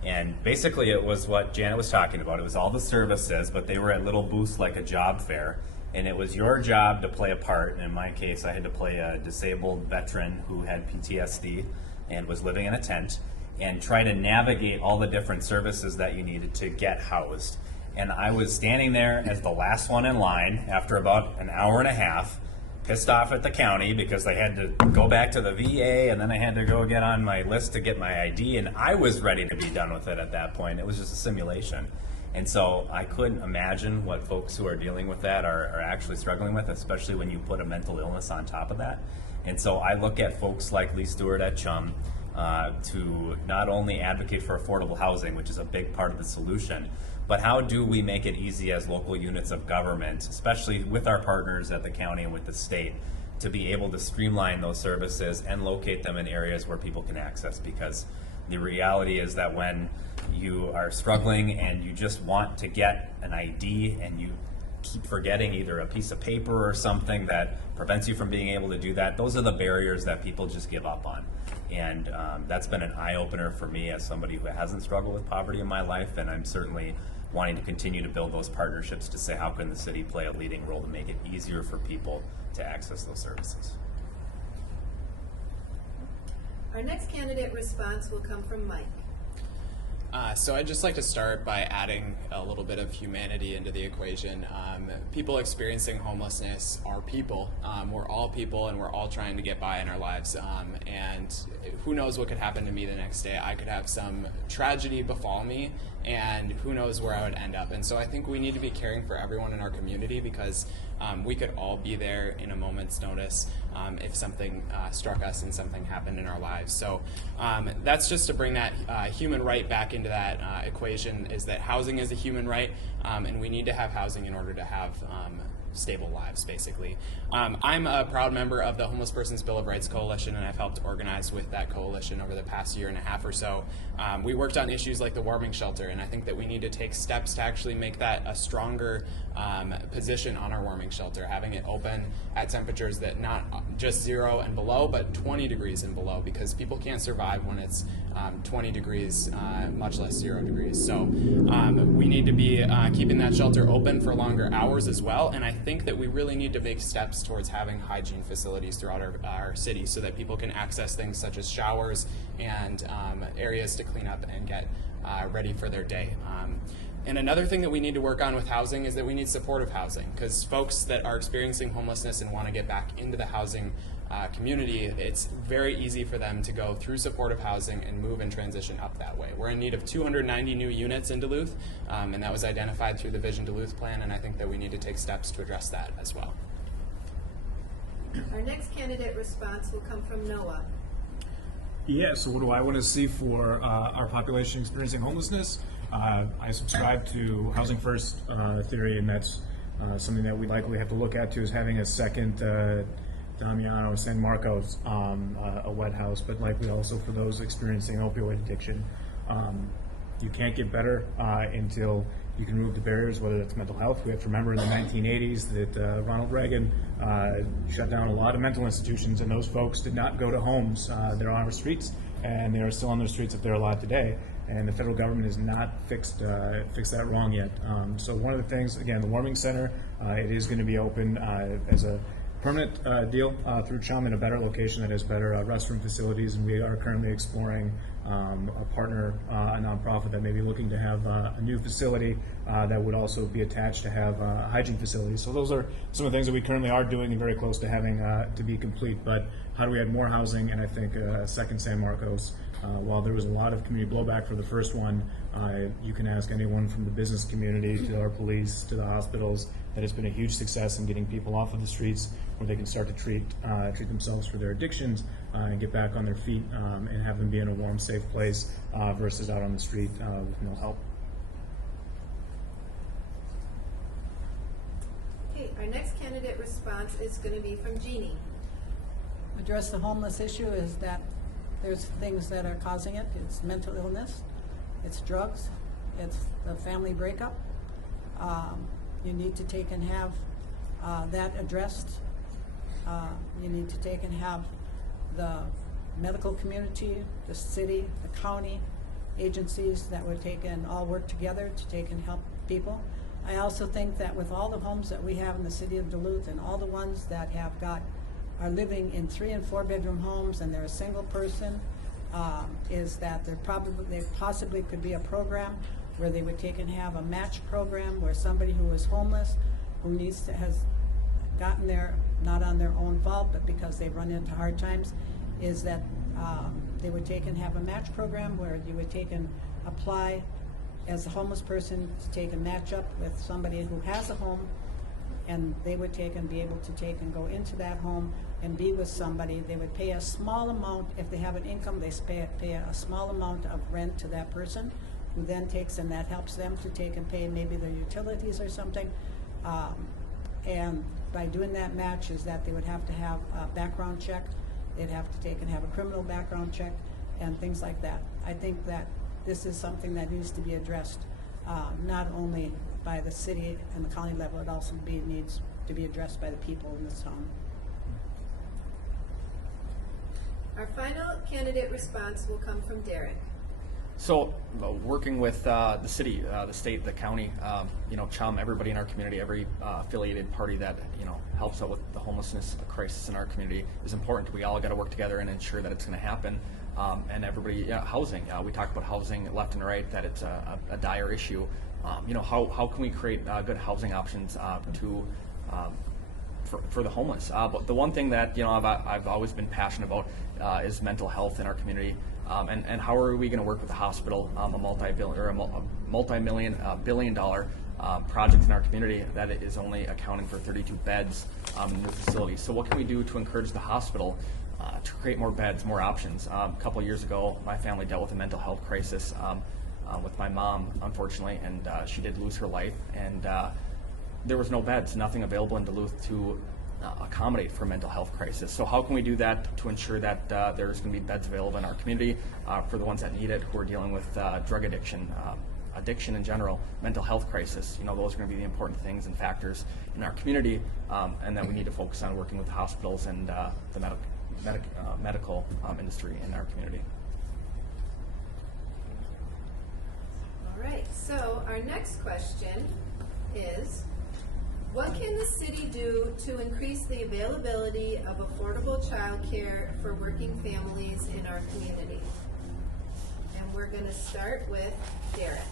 And basically it was what Janet was talking about. It was all the services, but they were at little booths like a job fair. And it was your job to play a part. And in my case, I had to play a disabled veteran who had PTSD and was living in a tent and try to navigate all the different services that you needed to get housed. And I was standing there as the last one in line after about an hour and a half, pissed off at the county because I had to go back to the VA and then I had to go get on my list to get my ID, and I was ready to be done with it at that point. It was just a simulation. And so I couldn't imagine what folks who are dealing with that are actually struggling with, especially when you put a mental illness on top of that. And so I look at folks like Lee Stewart at Chum to not only advocate for affordable housing, which is a big part of the solution, but how do we make it easy as local units of government, especially with our partners at the county and with the state, to be able to streamline those services and locate them in areas where people can access? Because the reality is that when you are struggling and you just want to get an ID and you keep forgetting either a piece of paper or something that prevents you from being able to do that, those are the barriers that people just give up on. And that's been an eye-opener for me as somebody who hasn't struggled with poverty in my life, and I'm certainly wanting to continue to build those partnerships to say how can the city play a leading role to make it easier for people to access those services. Our next candidate response will come from Mike. So I'd just like to start by adding a little bit of humanity into the equation. People experiencing homelessness are people. We're all people, and we're all trying to get by in our lives. And who knows what could happen to me the next day? I could have some tragedy befall me, and who knows where I would end up. And so I think we need to be caring for everyone in our community, because we could all be there in a moment's notice if something struck us and something happened in our lives. So that's just to bring that human right back into that equation, is that housing is a human right, and we need to have housing in order to have stable lives, basically. I'm a proud member of the Homeless Persons Bill of Rights Coalition, and I've helped organize with that coalition over the past year and a half or so. We worked on issues like the warming shelter, and I think that we need to take steps to actually make that a stronger position on our warming shelter, having it open at temperatures that not just 0 and below, but 20 degrees and below, because people can't survive when it's 20 degrees, much less 0 degrees. So we need to be keeping that shelter open for longer hours as well, and I think that we really need to make steps towards having hygiene facilities throughout our city so that people can access things such as showers and areas to clean up and get ready for their day. And another thing that we need to work on with housing is that we need supportive housing, because folks that are experiencing homelessness and want to get back into the housing community, it's very easy for them to go through supportive housing and move and transition up that way. We're in need of 290 new units in Duluth, and that was identified through the Vision Duluth plan, and I think that we need to take steps to address that as well. Our next candidate response will come from Noah. Yeah, so what do I want to see for our population experiencing homelessness? I subscribe to Housing First theory, and that's something that we likely have to look at too, is having a second Damiano, San Marcos, a wet house, but likely also for those experiencing opioid addiction. You can't get better until you can remove the barriers, whether that's mental health. We have to remember in the 1980s that Ronald Reagan shut down a lot of mental institutions, and those folks did not go to homes. They're on our streets, and they are still on their streets if they're alive today. And the federal government has not fixed that wrong yet. So one of the things, again, the warming center, it is going to be open as a permanent deal through CHUM in a better location that has better restroom facilities, and we are currently exploring a partner, a nonprofit that may be looking to have a new facility that would also be attached to have hygiene facilities. So those are some of the things that we currently are doing and very close to having to be complete. But how do we add more housing? And I think second San Marcos, while there was a lot of community blowback for the first one, you can ask anyone from the business community to our police to the hospitals that it's been a huge success in getting people off of the streets where they can start to treat themselves for their addictions and get back on their feet and have them be in a warm, safe place versus out on the street with no help. Okay, our next candidate response is going to be from Jeannie. Address the homeless issue is that there's things that are causing it. It's mental illness, it's drugs, it's the family breakup. You need to take and have that addressed. You need to take and have the medical community, the city, the county, agencies that would take and all work together to take and help people. I also think that with all the homes that we have in the city of Duluth and all the ones that are living in 3 and 4 bedroom homes and they're a single person, is that there possibly could be a program where they would take and have a match program where somebody who is homeless, who has gotten there not on their own fault, but because they've run into hard times, is that they would take and have a match program where you would take and apply as a homeless person to take and match up with somebody who has a home, and they would take and be able to take and go into that home and be with somebody. They would pay a small amount. If they have an income, they pay a small amount of rent to that person, who then takes, and that helps them to take and pay maybe their utilities or something. And by doing that match is that they would have to have a background check. They'd have to take and have a criminal background check and things like that. I think that this is something that needs to be addressed, not only by the city and the county level, it also needs to be addressed by the people in this town. Our final candidate response will come from Derek. So, working with the city, the state, the county, CHUM, everybody in our community, every affiliated party that helps out with the homelessness crisis in our community is important. We all got to work together and ensure that it's going to happen. And everybody, housing. We talk about housing left and right, that it's a dire issue. How can we create good housing options for the homeless? But the one thing that I've always been passionate about is mental health in our community. And how are we going to work with the hospital, a multi-billion-dollar project in our community that is only accounting for 32 beds in the facility? So what can we do to encourage the hospital to create more beds, more options? A couple of years ago, my family dealt with a mental health crisis with my mom, unfortunately, and she did lose her life. And there was no beds, nothing available in Duluth to accommodate for a mental health crisis. So how can we do that to ensure that there's going to be beds available in our community for the ones that need it, who are dealing with drug addiction, addiction in general, mental health crisis? Those are going to be the important things and factors in our community, and then we need to focus on working with the hospitals and the medical industry in our community. All right, so our next question is, what can the city do to increase the availability of affordable childcare for working families in our community? And we're going to start with Derek.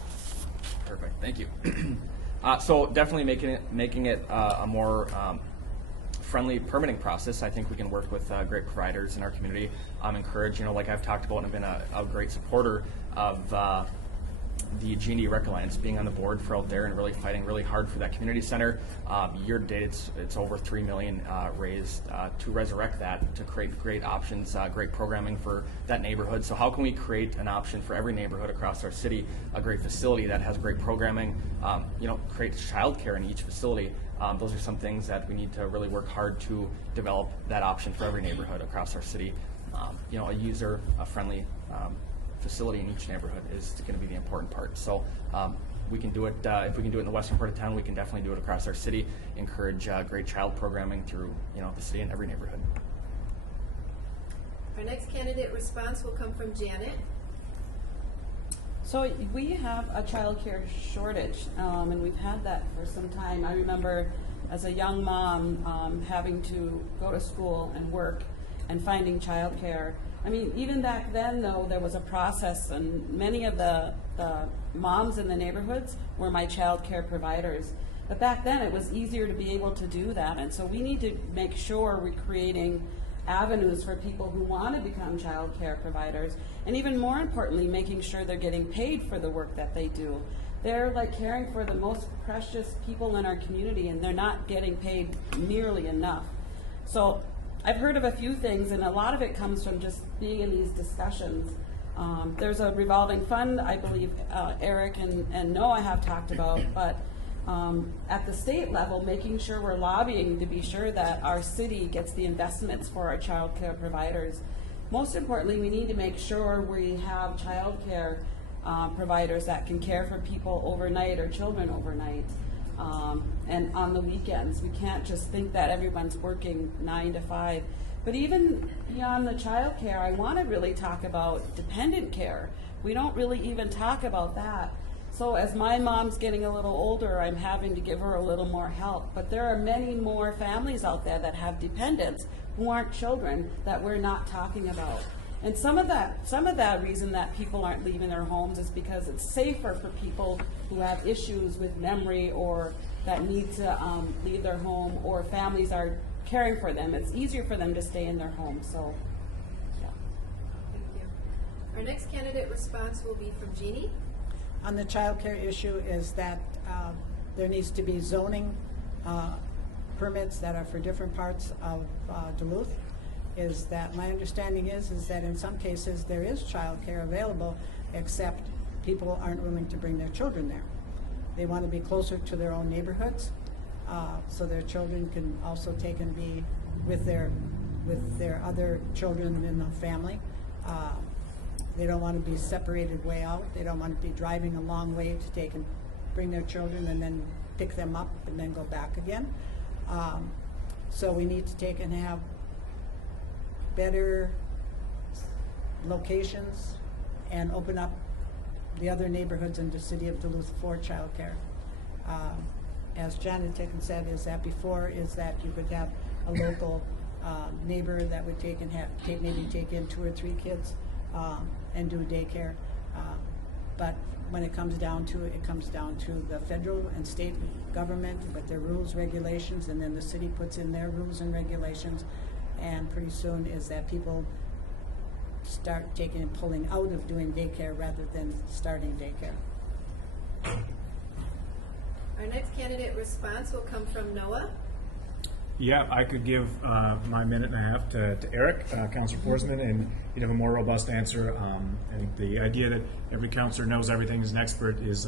Perfect, thank you. So definitely making it a more friendly permitting process. I think we can work with great providers in our community. Encourage, like I've talked about, and I've been a great supporter of the G&E Rec Alliance, being on the board for out there and really fighting really hard for that community center. Year to date, it's over $3 million raised to resurrect that, to create great options, great programming for that neighborhood. So how can we create an option for every neighborhood across our city, a great facility that has great programming, create childcare in each facility? Those are some things that we need to really work hard to develop that option for every neighborhood across our city. A user-friendly facility in each neighborhood is going to be the important part. So we can do it, if we can do it in the western part of town, we can definitely do it across our city, encourage great child programming through the city and every neighborhood. Our next candidate response will come from Janet. So we have a child care shortage, and we've had that for some time. I remember as a young mom having to go to school and work and finding child care. I mean, even back then, though, there was a process, and many of the moms in the neighborhoods were my child care providers. But back then, it was easier to be able to do that, and so we need to make sure we're creating avenues for people who want to become child care providers, and even more importantly, making sure they're getting paid for the work that they do. They're like caring for the most precious people in our community, and they're not getting paid nearly enough. So I've heard of a few things, and a lot of it comes from just being in these discussions. There's a revolving fund, I believe Eric and Noah have talked about, but at the state level, making sure we're lobbying to be sure that our city gets the investments for our child care providers. Most importantly, we need to make sure we have child care providers that can care for people overnight or children overnight. And on the weekends. We can't just think that everyone's working 9 to 5. But even beyond the child care, I want to really talk about dependent care. We don't really even talk about that. So as my mom's getting a little older, I'm having to give her a little more help. But there are many more families out there that have dependents who aren't children that we're not talking about. And some of that reason that people aren't leaving their homes is because it's safer for people who have issues with memory or that need to leave their home, or families are caring for them. It's easier for them to stay in their home. So, yeah. Thank you. Our next candidate response will be from Jeannie. On the child care issue is that there needs to be zoning permits that are for different parts of Duluth. Is that my understanding is that in some cases there is child care available, except people aren't willing to bring their children there. They want to be closer to their own neighborhoods, so their children can also take and be with their other children in the family. They don't want to be separated way out. They don't want to be driving a long way to take and bring their children and then pick them up and then go back again. So we need to take and have better locations and open up the other neighborhoods in the city of Duluth for childcare. As Janet said, is that before is that you could have a local neighbor that would take in 2 or 3 kids and do daycare. But when it comes down to it, it comes down to the federal and state government with their rules, regulations, and then the city puts in their rules and regulations. And pretty soon is that people start taking and pulling out of doing daycare rather than starting daycare. Our next candidate response will come from Noah. Yeah, I could give my minute and a half to Eric, Councilor Forsman, and he'd have a more robust answer. I think the idea that every councilor knows everything is an expert is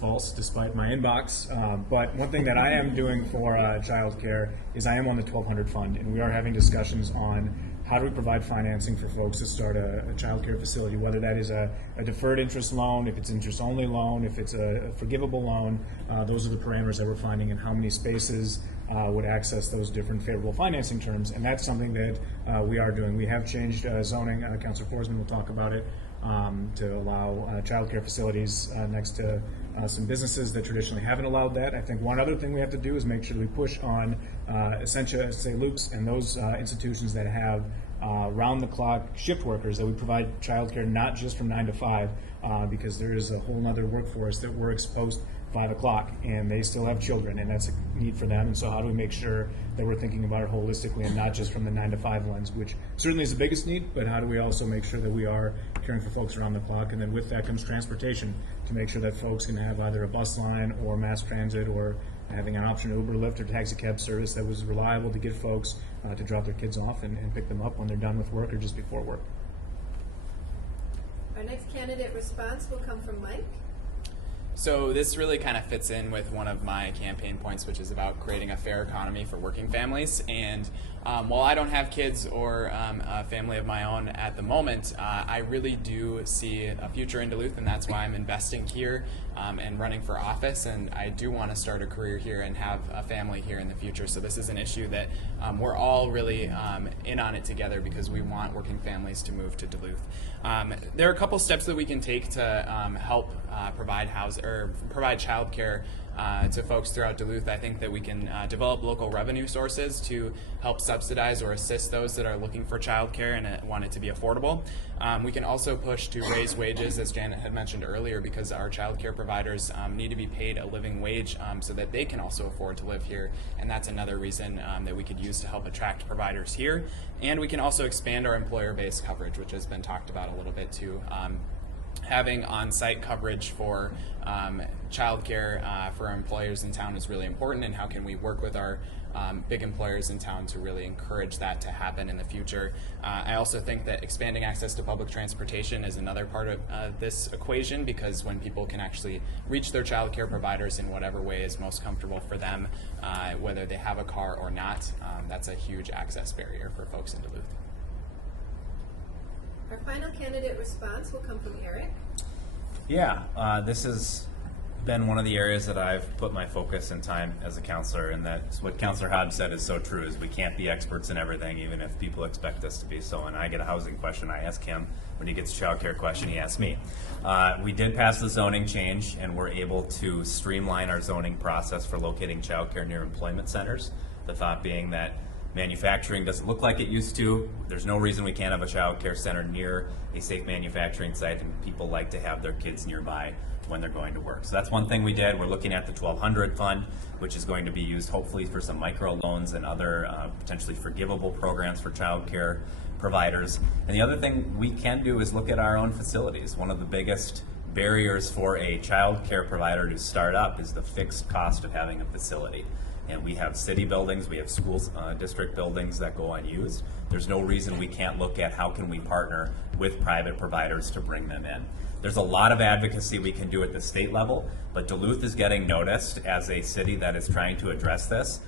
false, despite my inbox. But one thing that I am doing for childcare is I am on the 1200 fund, and we are having discussions on how do we provide financing for folks to start a childcare facility, whether that is a deferred interest loan, if it's interest-only loan, if it's a forgivable loan. Those are the parameters that we're finding, and how many spaces would access those different favorable financing terms, and that's something that we are doing. We have changed zoning. Councilor Forsman will talk about it, to allow childcare facilities next to some businesses that traditionally haven't allowed that. I think one other thing we have to do is make sure we push on Essentia, St. Luke's, and those institutions that have round-the-clock shift workers, that we provide childcare not just from 9 to 5, because there is a whole other workforce that works post 5 o'clock, and they still have children, and that's a need for them. And so how do we make sure that we're thinking about it holistically and not just from the 9 to 5 lens, which certainly is the biggest need, but how do we also make sure that we are caring for folks around the clock? And then with that comes transportation, to make sure that folks can have either a bus line or mass transit, or having an option Uber, Lyft, or taxi cab service that was reliable to get folks to drop their kids off and pick them up when they're done with work or just before work. Our next candidate response will come from Mike. So this really kind of fits in with one of my campaign points, which is about creating a fair economy for working families. And while I don't have kids or a family of my own at the moment, I really do see a future in Duluth, and that's why I'm investing here and running for office. And I do want to start a career here and have a family here in the future. So this is an issue that we're all really in on it together, because we want working families to move to Duluth. There are a couple steps that we can take to help provide childcare to folks throughout Duluth. I think that we can develop local revenue sources to help subsidize or assist those that are looking for childcare and want it to be affordable. We can also push to raise wages, as Janet had mentioned earlier, because our childcare providers need to be paid a living wage so that they can also afford to live here, and that's another reason that we could use to help attract providers here. And we can also expand our employer-based coverage, which has been talked about a little bit too. Having on-site coverage for childcare for our employers in town is really important, and how can we work with our big employers in town to really encourage that to happen in the future. I also think that expanding access to public transportation is another part of this equation, because when people can actually reach their childcare providers in whatever way is most comfortable for them, whether they have a car or not, that's a huge access barrier for folks in Duluth. Our final candidate response will come from Eric. Yeah, this has been one of the areas that I've put my focus and time as a counselor, and that's what Councilor Hobbs said is so true, is we can't be experts in everything, even if people expect us to be. So when I get a housing question, I ask him. When he gets a childcare question, he asks me. We did pass the zoning change, and we're able to streamline our zoning process for locating childcare near employment centers. The thought being that manufacturing doesn't look like it used to. There's no reason we can't have a child care center near a safe manufacturing site, and people like to have their kids nearby when they're going to work. So that's one thing we did. We're looking at the 1200 fund, which is going to be used hopefully for some micro loans and other potentially forgivable programs for child care providers. And the other thing we can do is look at our own facilities. One of the biggest barriers for a child care provider to start up is the fixed cost of having a facility. And we have city buildings, we have schools, district buildings that go unused. There's no reason we can't look at how can we partner with private providers to bring them in. There's a lot of advocacy we can do at the state level, but Duluth is getting noticed as a city that is trying to address this.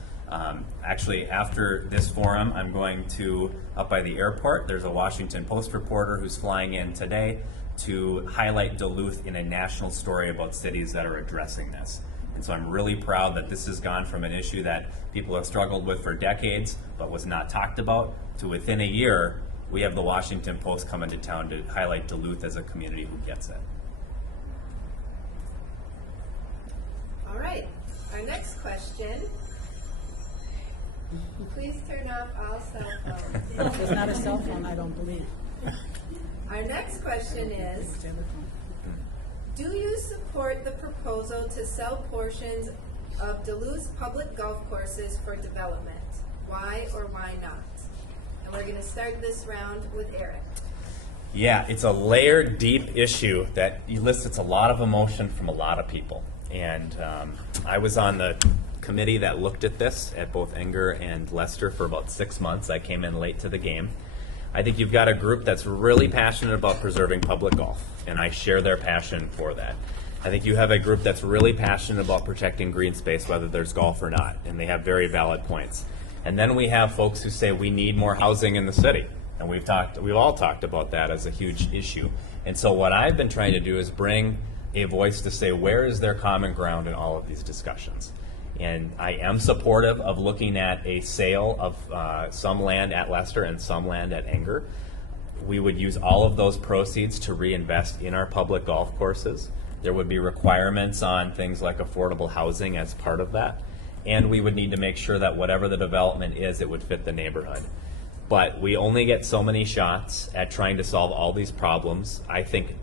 Actually, after this forum, I'm going to, up by the airport, there's a Washington Post reporter who's flying in today to highlight Duluth in a national story about cities that are addressing this. And so I'm really proud that this has gone from an issue that people have struggled with for decades but was not talked about, to within a year, we have the Washington Post come into town to highlight Duluth as a community who gets it. Our next question. Please turn off all cell phones. It's not a cell phone, I don't believe. Our next question is, do you support the proposal to sell portions of Duluth's public golf courses for development? Why or why not? And we're going to start this round with Eric. Yeah, it's a layered, deep issue that elicits a lot of emotion from a lot of people. And I was on the committee that looked at this at both Enger and Leicester for about 6 months. I came in late to the game. I think you've got a group that's really passionate about preserving public golf, and I share their passion for that. I think you have a group that's really passionate about protecting green space, whether there's golf or not, and they have very valid points. And then we have folks who say we need more housing in the city, and we've all talked about that as a huge issue. And so what I've been trying to do is bring a voice to say where is there common ground in all of these discussions. And I am supportive of looking at a sale of some land at Leicester and some land at Enger. We would use all of those proceeds to reinvest in our public golf courses. There would be requirements on things like affordable housing as part of that. And we would need to make sure that whatever the development is, it would fit the neighborhood. But we only get so many shots at trying to solve all these problems. I think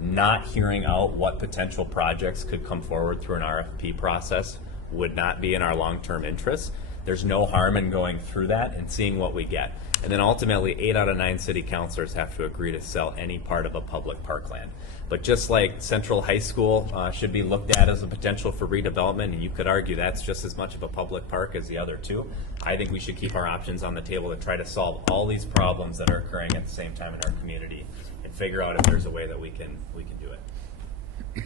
not hearing out what potential projects could come forward through an RFP process would not be in our long-term interest. There's no harm in going through that and seeing what we get. And then ultimately, 8 out of 9 city councilors have to agree to sell any part of a public parkland. But just like Central High School should be looked at as a potential for redevelopment, and you could argue that's just as much of a public park as the other two, I think we should keep our options on the table to try to solve all these problems that are occurring at the same time in our community and figure out if there's a way that we can do it.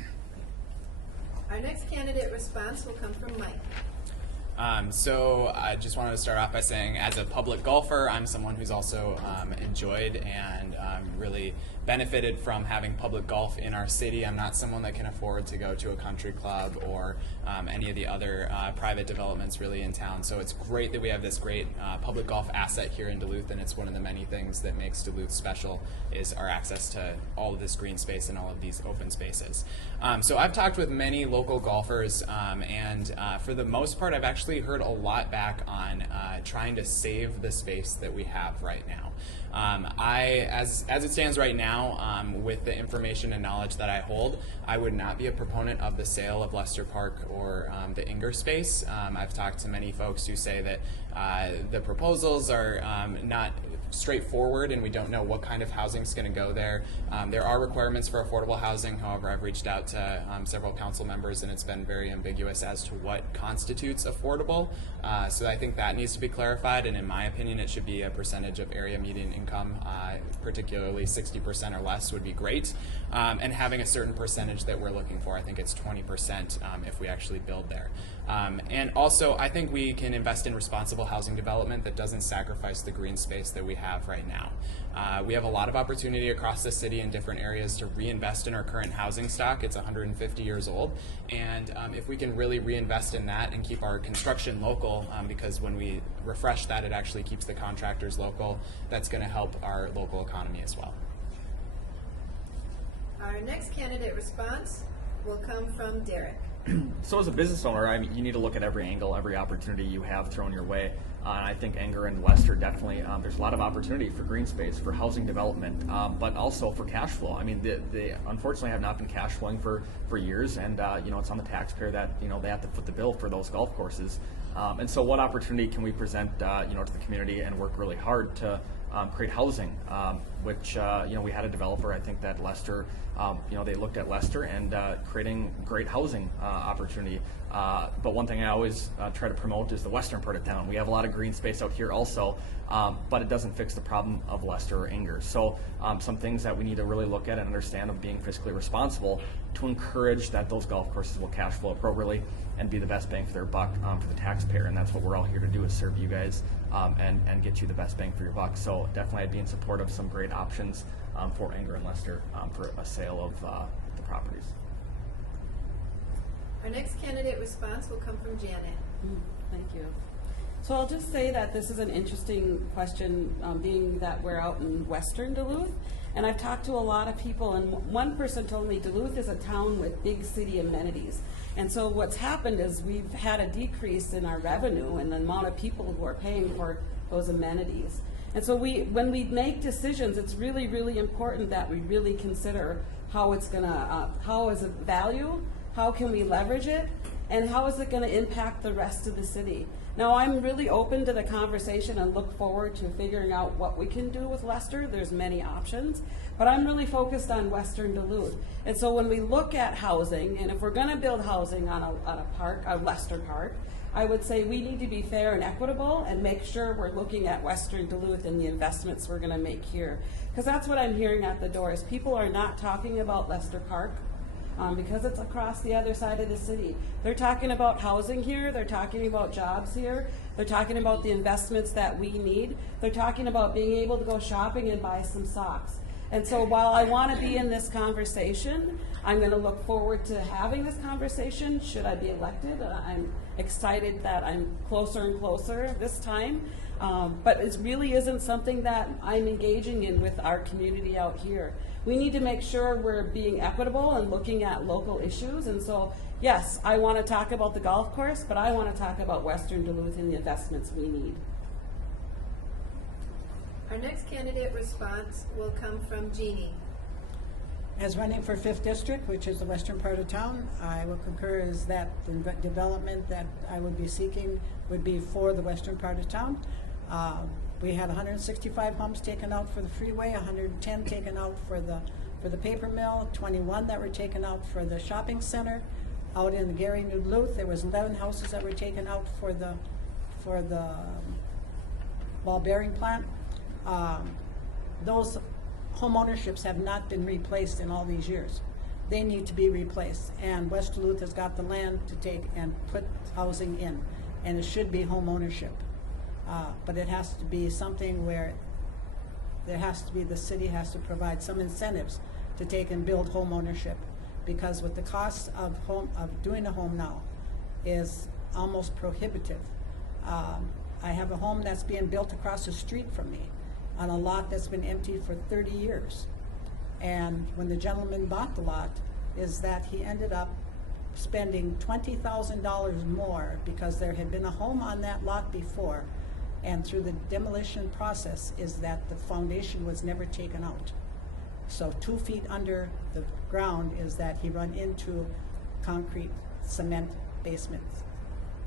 Our next candidate response will come from Mike. So I just wanted to start off by saying, as a public golfer, I'm someone who's also enjoyed and really benefited from having public golf in our city. I'm not someone that can afford to go to a country club or any of the other private developments really in town. So it's great that we have this great public golf asset here in Duluth, and it's one of the many things that makes Duluth special is our access to all of this green space and all of these open spaces. So I've talked with many local golfers, and for the most part, I've actually heard a lot back on trying to save the space that we have right now. As it stands right now, with the information and knowledge that I hold, I would not be a proponent of the sale of Leicester Park or the Enger space. I've talked to many folks who say that the proposals are not straightforward and we don't know what kind of housing is going to go there. There are requirements for affordable housing. However, I've reached out to several council members and it's been very ambiguous as to what constitutes affordable. So I think that needs to be clarified, and in my opinion it should be a percentage of area median income, particularly 60% or less would be great, and having a certain percentage that we're looking for. I think it's 20% if we actually build there. And also I think we can invest in responsible housing development that doesn't sacrifice the green space that we have right now. We have a lot of opportunity across the city in different areas to reinvest in our current housing stock. It's 150 years old, and if we can really reinvest in that and keep our construction local, because when we refresh that, it actually keeps the contractors local, that's going to help our local economy as well. Our next candidate response will come from Derek. So as a business owner, I mean, you need to look at every angle, every opportunity you have thrown your way. And I think Enger and Leicester definitely, there's a lot of opportunity for green space, for housing development, but also for cash flow. I mean, they unfortunately have not been cash flowing for years, and it's on the taxpayer that they have to foot the bill for those golf courses. And so, what opportunity can we present, to the community and work really hard to create housing? Which we had a developer, I think that Leicester, they looked at Leicester and creating great housing opportunity. But one thing I always try to promote is the western part of town. We have a lot of green space out here also, but it doesn't fix the problem of Leicester or Enger. So some things that we need to really look at and understand of being fiscally responsible to encourage that those golf courses will cash flow appropriately and be the best bang for their buck for the taxpayer. And that's what we're all here to do, is serve you guys and get you the best bang for your buck. So definitely I'd be in support of some great options for Enger and Leicester for a sale of the properties. Our next candidate response will come from Janet. Thank you. So I'll just say that this is an interesting question, being that we're out in western Duluth. And I've talked to a lot of people, and one person told me Duluth is a town with big city amenities. And so what's happened is we've had a decrease in our revenue and the amount of people who are paying for those amenities. And so when we make decisions, it's really, really important that we really consider how it's gonna, how is it value, how can we leverage it, and how is it gonna impact the rest of the city. Now, I'm really open to the conversation and look forward to figuring out what we can do with Lester. There's many options, but I'm really focused on Western Duluth. And so when we look at housing, and if we're gonna build housing on a park, a Lester Park, I would say we need to be fair and equitable and make sure we're looking at Western Duluth and the investments we're gonna make here. Because that's what I'm hearing at the doors. People are not talking about Lester Park. Because it's across the other side of the city. They're talking about housing here, they're talking about jobs here, they're talking about the investments that we need, they're talking about being able to go shopping and buy some socks. And so while I want to be in this conversation, I'm going to look forward to having this conversation should I be elected. I'm excited that I'm closer and closer this time. But it really isn't something that I'm engaging in with our community out here. We need to make sure we're being equitable and looking at local issues. And so, yes, I want to talk about the golf course, but I want to talk about Western Duluth and the investments we need. Our next candidate response will come from Jeannie. As running for 5th District, which is the western part of town, I will concur is that the development that I would be seeking would be for the western part of town. We had 165 homes taken out for the freeway, 110 taken out for the paper mill, 21 that were taken out for the shopping center. Out in Gary, New Duluth, there was 11 houses that were taken out for the ball bearing plant. Those home ownerships have not been replaced in all these years. They need to be replaced, and West Duluth has got the land to take and put housing in, and it should be home ownership. But it has to be something where there has to be, the city has to provide some incentives to take and build home ownership, because with the cost of doing a home now is almost prohibitive. I have a home that's being built across the street from me on a lot that's been empty for 30 years. And when the gentleman bought the lot, is that he ended up spending $20,000 more because there had been a home on that lot before, and through the demolition process is that the foundation was never taken out. So 2 feet under the ground is that he run into concrete cement basement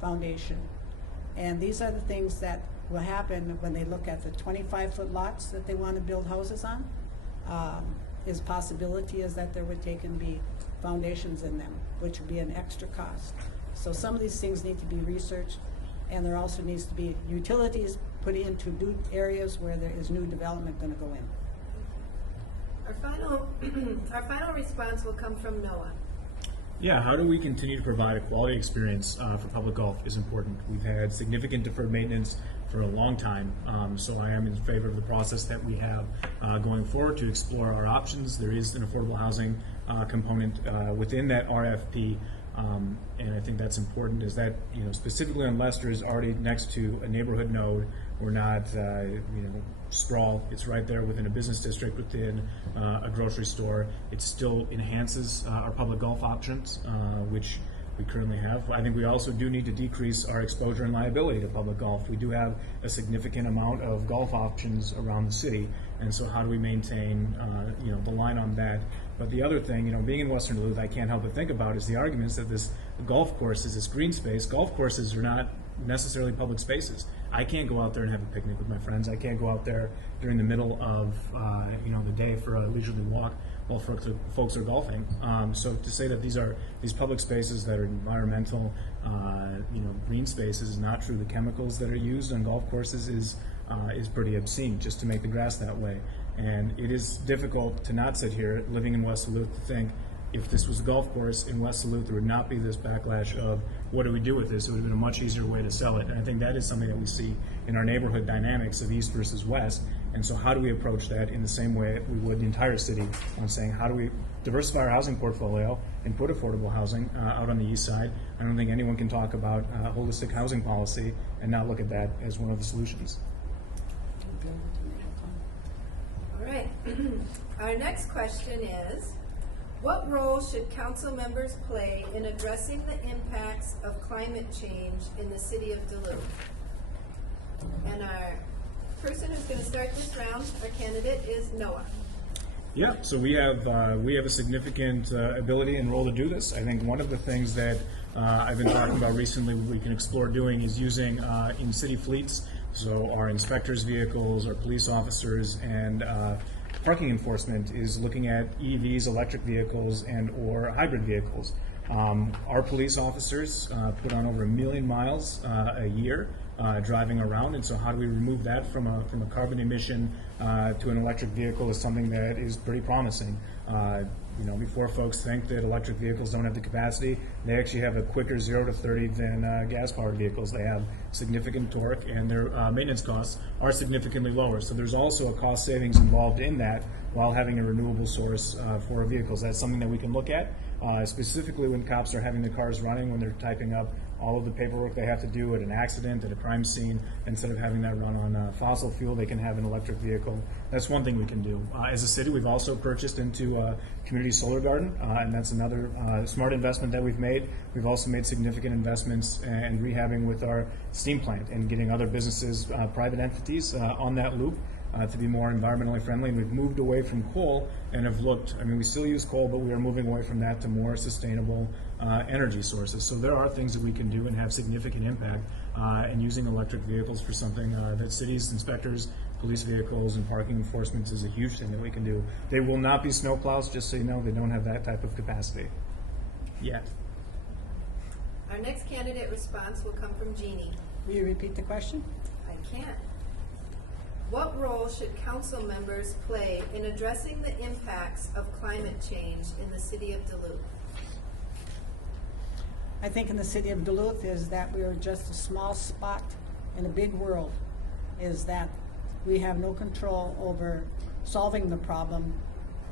foundation. And these are the things that will happen when they look at the 25-foot lots that they want to build houses on. His possibility is that there would take and be foundations in them, which would be an extra cost. So some of these things need to be researched, and there also needs to be utilities put into new areas where there is new development going to go in. Our final response will come from Noah. Yeah, how do we continue to provide a quality experience for public golf is important. We've had significant deferred maintenance for a long time, so I am in favor of the process that we have going forward to explore our options. There is an affordable housing component within that RFP, and I think that's important, is that, you know, specifically on Lester is already next to a neighborhood node. We're not, sprawl. It's right there within a business district, within a grocery store. It still enhances our public golf options, which we currently have. I think we also do need to decrease our exposure and liability to public golf. We do have a significant amount of golf options around the city, and so how do we maintain, the line on that? But the other thing, being in Western Duluth, I can't help but think about is the arguments that this golf course is this green space. Golf courses are not necessarily public spaces. I can't go out there and have a picnic with my friends. I can't go out there during the middle of the day for a leisurely walk while folks are golfing. So to say that these public spaces that are environmental, green spaces is not true. The chemicals that are used on golf courses is pretty obscene just to make the grass that way. And it is difficult to not sit here living in West Duluth to think, if this was a golf course in West Duluth, there would not be this backlash of what do we do with this? It would have been a much easier way to sell it. And I think that is something that we see in our neighborhood dynamics of East versus West. And so how do we approach that in the same way we would the entire city on saying, how do we diversify our housing portfolio and put affordable housing out on the east side? I don't think anyone can talk about holistic housing policy and not look at that as one of the solutions. All right. Our next question is, What role should council members play in addressing the impacts of climate change in the city of Duluth? And our person who's going to start this round, our candidate, is Noah. Yeah, so we have a significant ability and role to do this. I think one of the things that I've been talking about recently we can explore doing is using in city fleets, so our inspectors' vehicles, our police officers, and parking enforcement is looking at EVs, electric vehicles, and or hybrid vehicles. Our police officers put on over 1 million miles a year driving around, and so how do we remove that from a carbon emission to an electric vehicle is something that is pretty promising. Before folks think that electric vehicles don't have the capacity, they actually have a quicker 0 to 30 than gas-powered vehicles. They have significant torque, and their maintenance costs are significantly lower. So there's also a cost savings involved in that while having a renewable source for our vehicles. That's something that we can look at, specifically when cops are having the cars running, when they're typing up all of the paperwork they have to do at an accident, at a crime scene. Instead of having that run on fossil fuel, they can have an electric vehicle. That's one thing we can do. As a city, we've also purchased into a community solar garden, and that's another smart investment that we've made. We've also made significant investments in rehabbing with our steam plant and getting other businesses, private entities on that loop to be more environmentally friendly. And we've moved away from coal and have looked, we still use coal, but we are moving away from that to more sustainable energy sources. So there are things that we can do and have significant impact and using electric vehicles for something that cities, inspectors, police vehicles, and parking enforcement is a huge thing that we can do. They will not be snowplows, just so you know. They don't have that type of capacity yet. Our next candidate response will come from Jeannie. Will you repeat the question? I can't. What role should council members play in addressing the impacts of climate change in the city of Duluth? I think in the city of Duluth is that we are just a small spot in a big world, is that we have no control over solving the problem,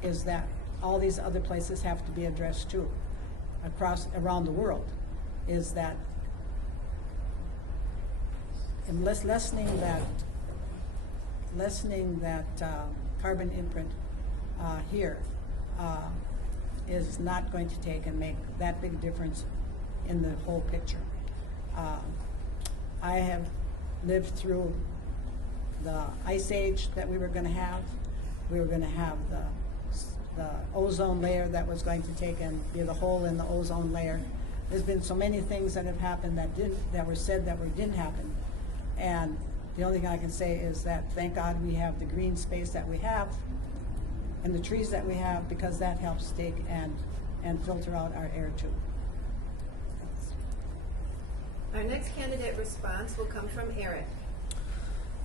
is that all these other places have to be addressed too, around the world, is that and lessening that carbon imprint here is not going to take and make that big difference in the whole picture. I have lived through the ice age that we were going to have. We were going to have the ozone layer that was going to take and be the hole in the ozone layer. There's been so many things that have happened that were said that didn't happen. And the only thing I can say is that thank God we have the green space that we have and the trees that we have, because that helps take and filter out our air too. Our next candidate response will come from Eric.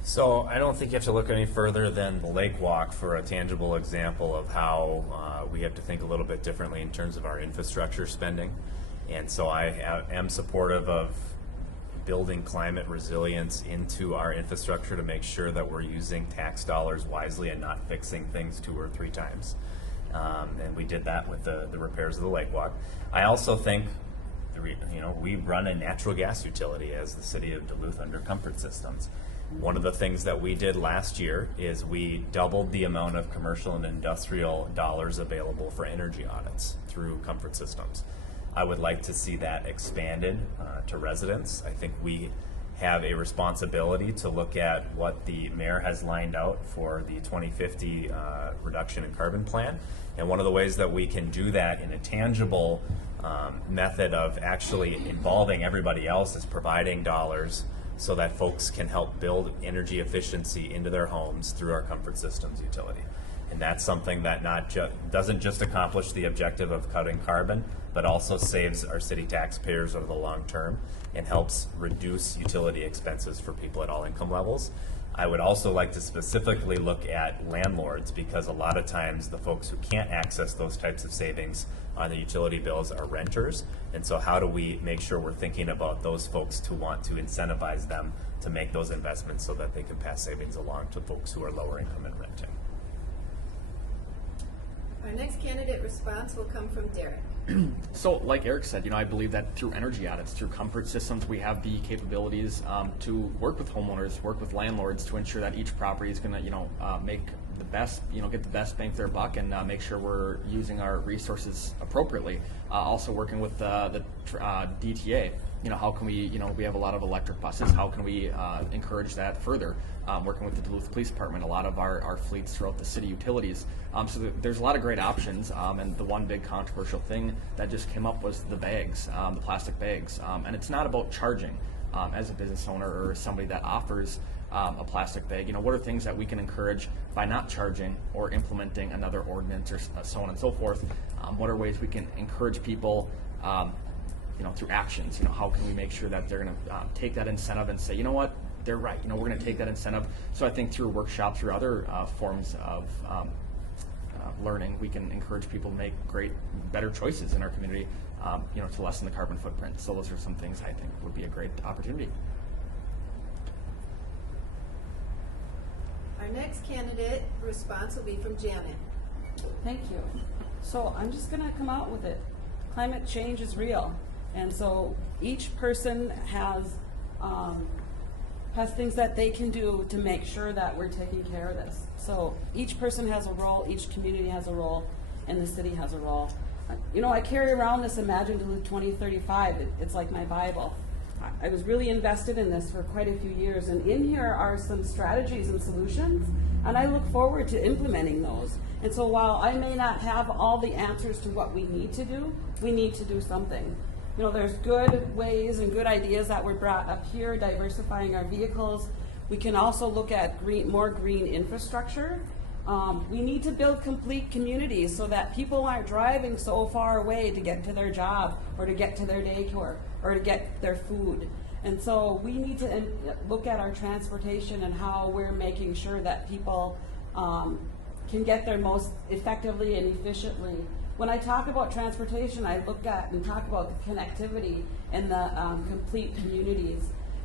So I don't think you have to look any further than the Lake Walk for a tangible example of how we have to think a little bit differently in terms of our infrastructure spending. And so I am supportive of building climate resilience into our infrastructure to make sure that we're using tax dollars wisely and not fixing things 2 or 3 times. And we did that with the repairs of the Lake Walk. I also think we run a natural gas utility as the city of Duluth under Comfort Systems. One of the things that we did last year is we doubled the amount of commercial and industrial dollars available for energy audits through Comfort Systems. I would like to see that expanded to residents. I think we have a responsibility to look at what the mayor has lined out for the 2050 reduction in carbon plan. And one of the ways that we can do that in a tangible method of actually involving everybody else is providing dollars so that folks can help build energy efficiency into their homes through our Comfort Systems utility. And that's something that doesn't just accomplish the objective of cutting carbon, but also saves our city taxpayers over the long term and helps reduce utility expenses for people at all income levels. I would also like to specifically look at landlords, because a lot of times the folks who can't access those types of savings on the utility bills are renters. And so how do we make sure we're thinking about those folks to want to incentivize them to make those investments so that they can pass savings along to folks who are lower income and renting? Our next candidate response will come from Derek. So, like Eric said, I believe that through energy audits, through comfort systems, we have the capabilities to work with homeowners, work with landlords to ensure that each property is going to, make the best, get the best bang for their buck, and make sure we're using our resources appropriately. Also working with the DTA. How can we, we have a lot of electric buses. How can we encourage that further? Working with the Duluth Police Department, a lot of our fleets throughout the city utilities. So there's a lot of great options. And the one big controversial thing that just came up was the bags, the plastic bags. And it's not about charging. As a business owner or somebody that offers a plastic bag, what are things that we can encourage by not charging or implementing another ordinance or so on and so forth? What are ways we can encourage people through actions? How can we make sure that they're going to take that incentive and say, you know what, they're right. We're going to take that incentive. So I think through workshops or other forms of learning, we can encourage people to make better choices in our community, to lessen the carbon footprint. So those are some things I think would be a great opportunity. Our next candidate response will be from Janet. Thank you. So I'm just going to come out with it. Climate change is real. And so each person has things that they can do to make sure that we're taking care of this. So each person has a role, each community has a role, and the city has a role. I carry around this Imagine Duluth 2035. It's like my Bible. I was really invested in this for quite a few years, and in here are some strategies and solutions, and I look forward to implementing those. And so while I may not have all the answers to what we need to do something. There's good ways and good ideas that were brought up here, diversifying our vehicles. We can also look at more green infrastructure. We need to build complete communities so that people aren't driving so far away to get to their job or to get to their daycare or to get their food. And so we need to look at our transportation and how we're making sure that people can get there most effectively and efficiently. When I talk about transportation, I look at and talk about the connectivity and the complete communities.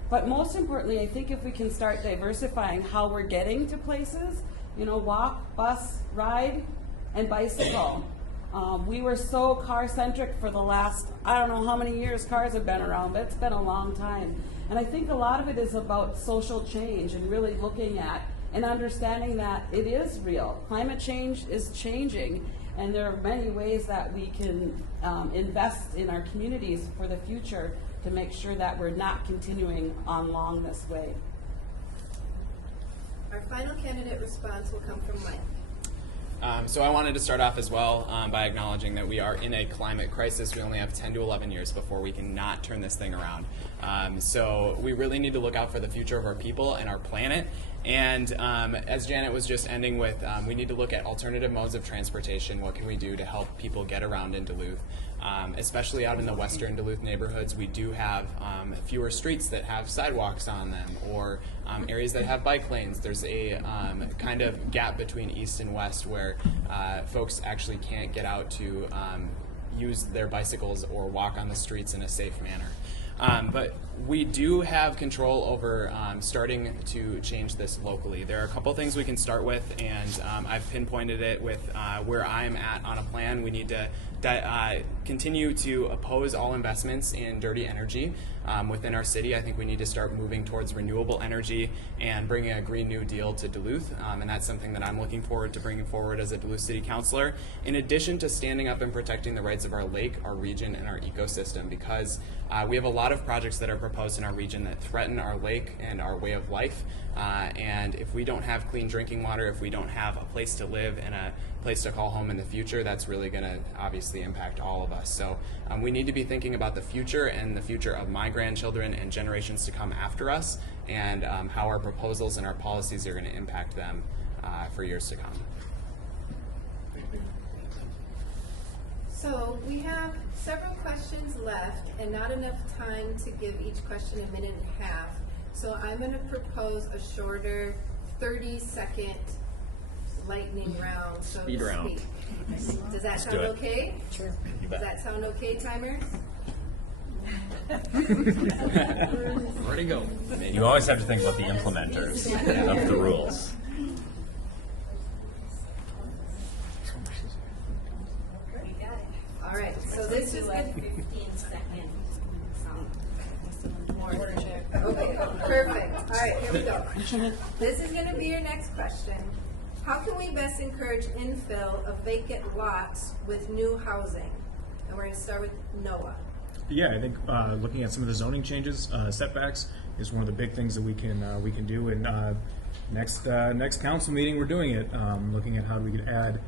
But most importantly, I think if we can start diversifying how we're getting to places, walk, bus, ride, and bicycle. We were so car-centric for the last, I don't know how many years cars have been around, but it's been a long time. And I think a lot of it is about social change and really looking at and understanding that it is real. Climate change is changing, and there are many ways that we can invest in our communities for the future to make sure that we're not continuing on along this way. Our final candidate response will come from Mike. So I wanted to start off as well by acknowledging that we are in a climate crisis. We only have 10 to 11 years before we can not turn this thing around. So we really need to look out for the future of our people and our planet. And as Janet was just ending with, we need to look at alternative modes of transportation. What can we do to help people get around in Duluth? Especially out in the western Duluth neighborhoods, we do have fewer streets that have sidewalks on them, or areas that have bike lanes. There's a kind of gap between east and west where folks actually can't get out to use their bicycles or walk on the streets in a safe manner. But we do have control over starting to change this locally. There are a couple things we can start with, and I've pinpointed it with where I'm at on a plan. We need to continue to oppose all investments in dirty energy within our city. I think we need to start moving towards renewable energy and bringing a Green New Deal to Duluth, and that's something that I'm looking forward to bringing forward as a Duluth City Councilor, in addition to standing up and protecting the rights of our lake, our region, and our ecosystem, because we have a lot of projects that are proposed in our region that threaten our lake and our way of life, and if we don't have clean drinking water, if we don't have a place to live and a place to call home in the future, that's really going to obviously impact all of us. So we need to be thinking about the future and the future of my grandchildren and generations to come after us, and how our proposals and our policies are going to impact them for years to come. So we have several questions left and not enough time to give each question a minute and a half. So I'm going to propose a shorter 30-second lightning round, so Speed to round. speak. Does that sound do it. okay? Sure. Does that sound okay, timers? Ready to go. You always have to think about the implementers of the rules. All right, so this is like gonna 15-second sound. Okay, perfect. All right, here we go. This is gonna be your next question. How can we best encourage infill of vacant lots with new housing? And we're gonna start with Noah. Yeah, I think looking at some of the zoning changes, setbacks is one of the big things that we can do. And next council meeting, we're doing it, looking at how we could add,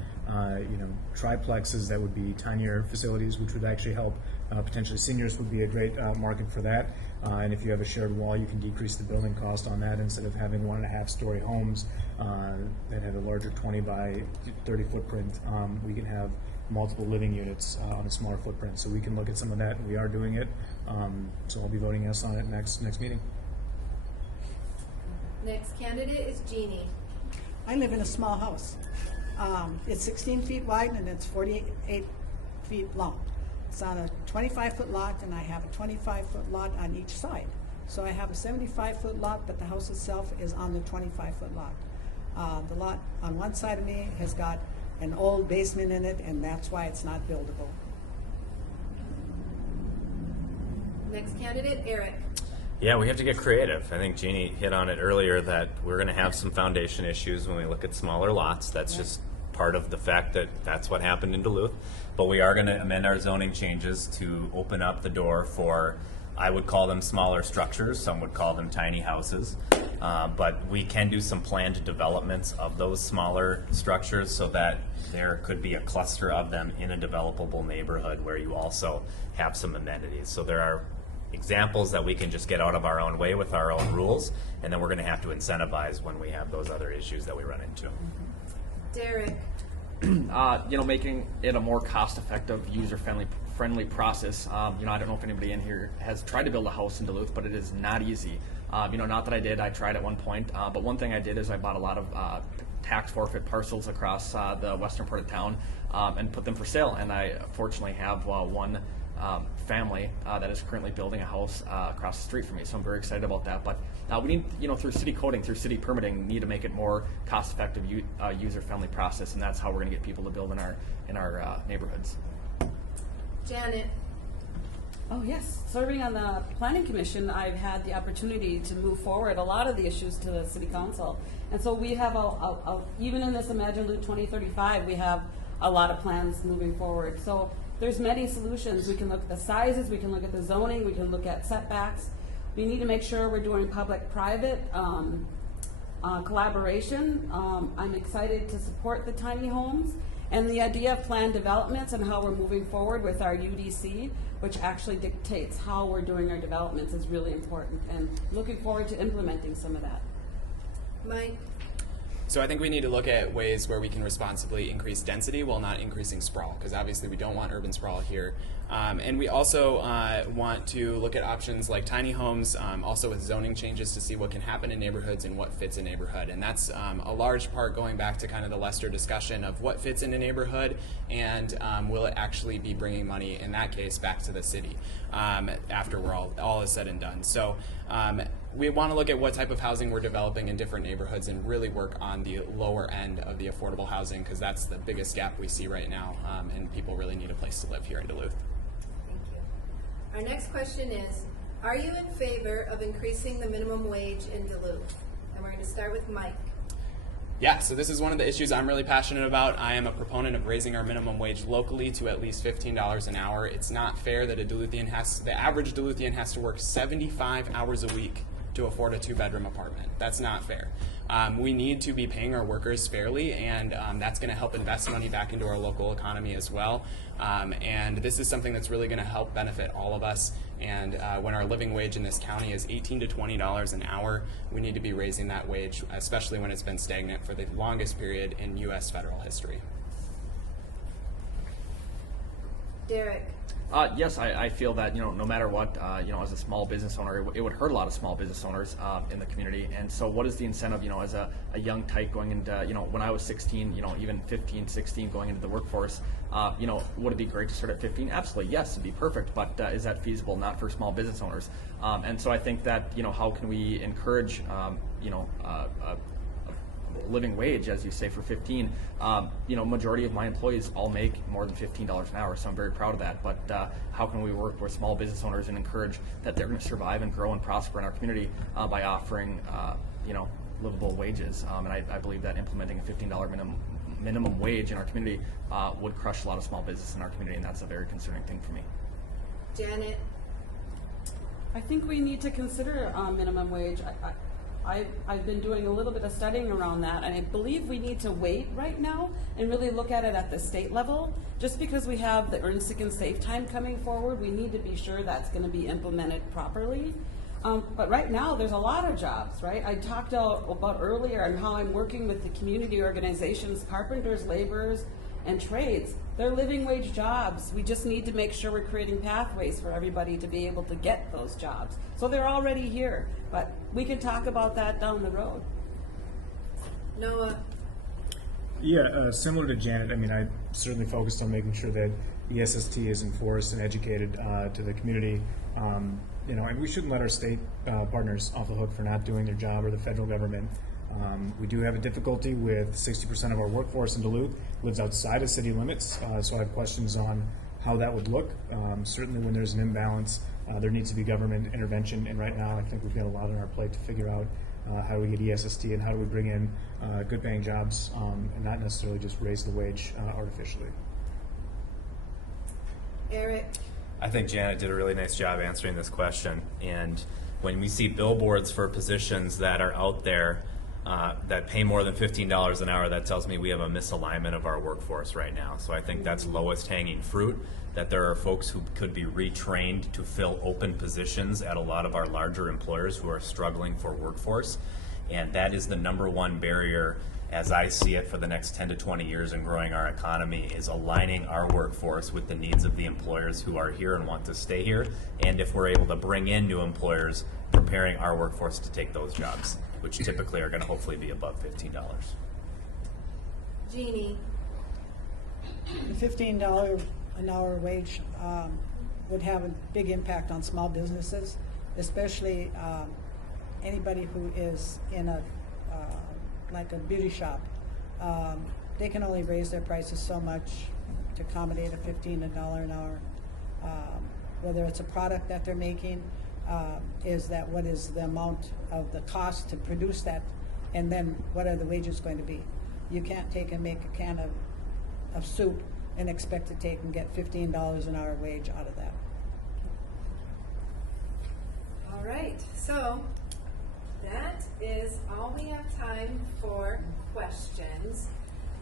triplexes that would be tinier facilities, which would actually help. Potentially seniors would be a great market for that. And if you have a shared wall, you can decrease the building cost on that instead of having 1.5-story homes that have a larger 20 by 30 footprint. We can have multiple living units on a smaller footprint. So we can look at some of that, and we are doing it. So I'll be voting yes on it next meeting. Next candidate is Jeannie. I live in a small house. It's 16 feet wide and it's 48 feet long. It's on a 25-foot lot, and I have a 25-foot lot on each side. So I have a 75-foot lot, but the house itself is on the 25-foot lot. The lot on one side of me has got an old basement in it, and that's why it's not buildable. Next candidate, Eric. Yeah, we have to get creative. I think Jeannie hit on it earlier that we're going to have some foundation issues when we look at smaller lots. That's just part of the fact that that's what happened in Duluth. But we are going to amend our zoning changes to open up the door for, I would call them smaller structures, some would call them tiny houses. But we can do some planned developments of those smaller structures so that there could be a cluster of them in a developable neighborhood where you also have some amenities. So there are examples that we can just get out of our own way with our own rules, and then we're going to have to incentivize when we have those other issues that we run into. Derek. Making it a more cost-effective, user-friendly process. I don't know if anybody in here has tried to build a house in Duluth, but it is not easy. Not that I did. I tried at one point, but one thing I did is I bought a lot of tax forfeit parcels across the western part of town and put them for sale. And I fortunately have one family that is currently building a house across the street from me. So I'm very excited about that. But we need, through city coding, through city permitting, need to make it more cost-effective, user-friendly process, and that's how we're going to get people to build in our neighborhoods. Janet. Oh, yes. Serving on the Planning Commission, I've had the opportunity to move forward a lot of the issues to the City Council. And so we have, even in this Imagine Duluth 2035, we have a lot of plans moving forward. So there's many solutions. We can look at the sizes, we can look at the zoning, we can look at setbacks. We need to make sure we're doing public-private collaboration. I'm excited to support the tiny homes. And the idea of planned developments and how we're moving forward with our UDC, which actually dictates how we're doing our developments, is really important. And looking forward to implementing some of that. Mike. So I think we need to look at ways where we can responsibly increase density while not increasing sprawl, because obviously we don't want urban sprawl here. And we also want to look at options like tiny homes, also with zoning changes to see what can happen in neighborhoods and what fits a neighborhood. And that's a large part going back to kind of the Lester discussion of what fits in a neighborhood and will it actually be bringing money, in that case, back to the city after we're all is said and done. So we want to look at what type of housing we're developing in different neighborhoods and really work on the lower end of the affordable housing, because that's the biggest gap we see right now, and people really need a place to live here in Duluth. Thank you. Our next question is, are you in favor of increasing the minimum wage in Duluth? And we're going to start with Mike. Yeah, so this is one of the issues I'm really passionate about. I am a proponent of raising our minimum wage locally to at least $15 an hour. It's not fair that the average Duluthian has to work 75 hours a week to afford a 2-bedroom apartment. That's not fair. We need to be paying our workers fairly, and that's going to help invest money back into our local economy as well. And this is something that's really going to help benefit all of us. And when our living wage in this county is $18 to $20 an hour, we need to be raising that wage, especially when it's been stagnant for the longest period in U.S. federal history. Derek. Yes, I feel that, no matter what, as a small business owner, it would hurt a lot of small business owners in the community. And so what is the incentive, as a young tyke going into, when I was 16, even 15, 16 going into the workforce, would it be great to start at 15? Absolutely, yes, it'd be perfect. But is that feasible? Not for small business owners. And so I think that, how can we encourage, a living wage, as you say, for 15. Majority of my employees all make more than $15 an hour, so I'm very proud of that. But how can we work with small business owners and encourage that they're going to survive and grow and prosper in our community by offering, livable wages? And I believe that implementing a $15 minimum wage in our community would crush a lot of small business in our community, and that's a very concerning thing for me. Janet? I think we need to consider minimum wage. I've been doing a little bit of studying around that, and I believe we need to wait right now and really look at it at the state level. Just because we have the Earn Sick and Save Time coming forward, we need to be sure that's going to be implemented properly. But right now, there's a lot of jobs, right? I talked about earlier on how I'm working with the community organizations, carpenters, laborers, and trades. They're living wage jobs. We just need to make sure we're creating pathways for everybody to be able to get those jobs. So they're already here, but we can talk about that down the road. Noah? Yeah, similar to Janet, I certainly focused on making sure that ESST is enforced and educated to the community. And we shouldn't let our state partners off the hook for not doing their job, or the federal government. We do have a difficulty with 60% of our workforce in Duluth lives outside of city limits, so I have questions on how that would look. Certainly when there's an imbalance, there needs to be government intervention, and right now I think we've got a lot on our plate to figure out how do we get ESST and how do we bring in good paying jobs and not necessarily just raise the wage artificially. Eric? I think Janet did a really nice job answering this question. And when we see billboards for positions that are out there that pay more than $15 an hour, that tells me we have a misalignment of our workforce right now. So I think that's lowest hanging fruit, that there are folks who could be retrained to fill open positions at a lot of our larger employers who are struggling for workforce. And that is the number one barrier, as I see it, for the next 10 to 20 years in growing our economy, is aligning our workforce with the needs of the employers who are here and want to stay here. And if we're able to bring in new employers, preparing our workforce to take those jobs, which typically are going to hopefully be above $15. Jeannie? The $15 an hour wage would have a big impact on small businesses, especially anybody who is in a like a beauty shop. They can only raise their prices so much to accommodate a $15 an hour. Whether it's a product that they're making, what is the amount of the cost to produce that, and then what are the wages going to be? You can't take and make a can of soup and expect to take and get $15 an hour wage out of that. All right, so that is all we have time for questions.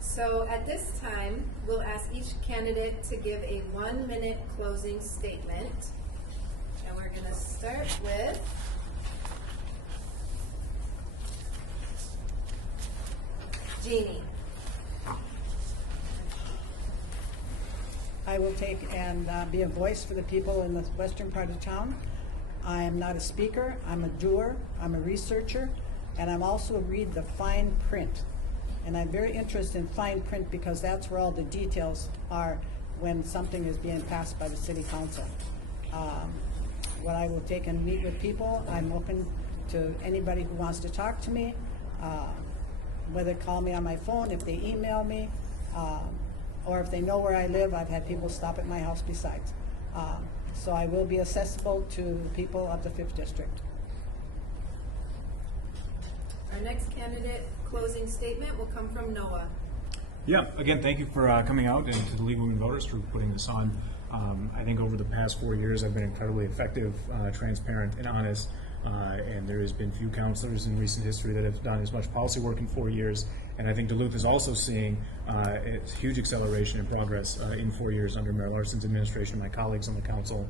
So at this time, we'll ask each candidate to give a 1-minute closing statement. And we're going to start with Jeannie. I will take and be a voice for the people in the western part of town. I am not a speaker, I'm a doer, I'm a researcher, and I'm also read the fine print. And I'm very interested in fine print because that's where all the details are when something is being passed by the city council. What I will take and meet with people, I'm open to anybody who wants to talk to me, whether call me on my phone, if they email me, or if they know where I live. I've had people stop at my house besides. So I will be accessible to the people of the 5th District. Our next candidate closing statement will come from Noah. Yeah, again, thank you for coming out, and to the League of Women Voters for putting this on. I think over the past 4 years I've been incredibly effective, transparent, and honest, and there has been few councilors in recent history that have done as much policy work in 4 years, and I think Duluth is also seeing a huge acceleration and progress in 4 years under Mayor Larson's administration. My colleagues on the council,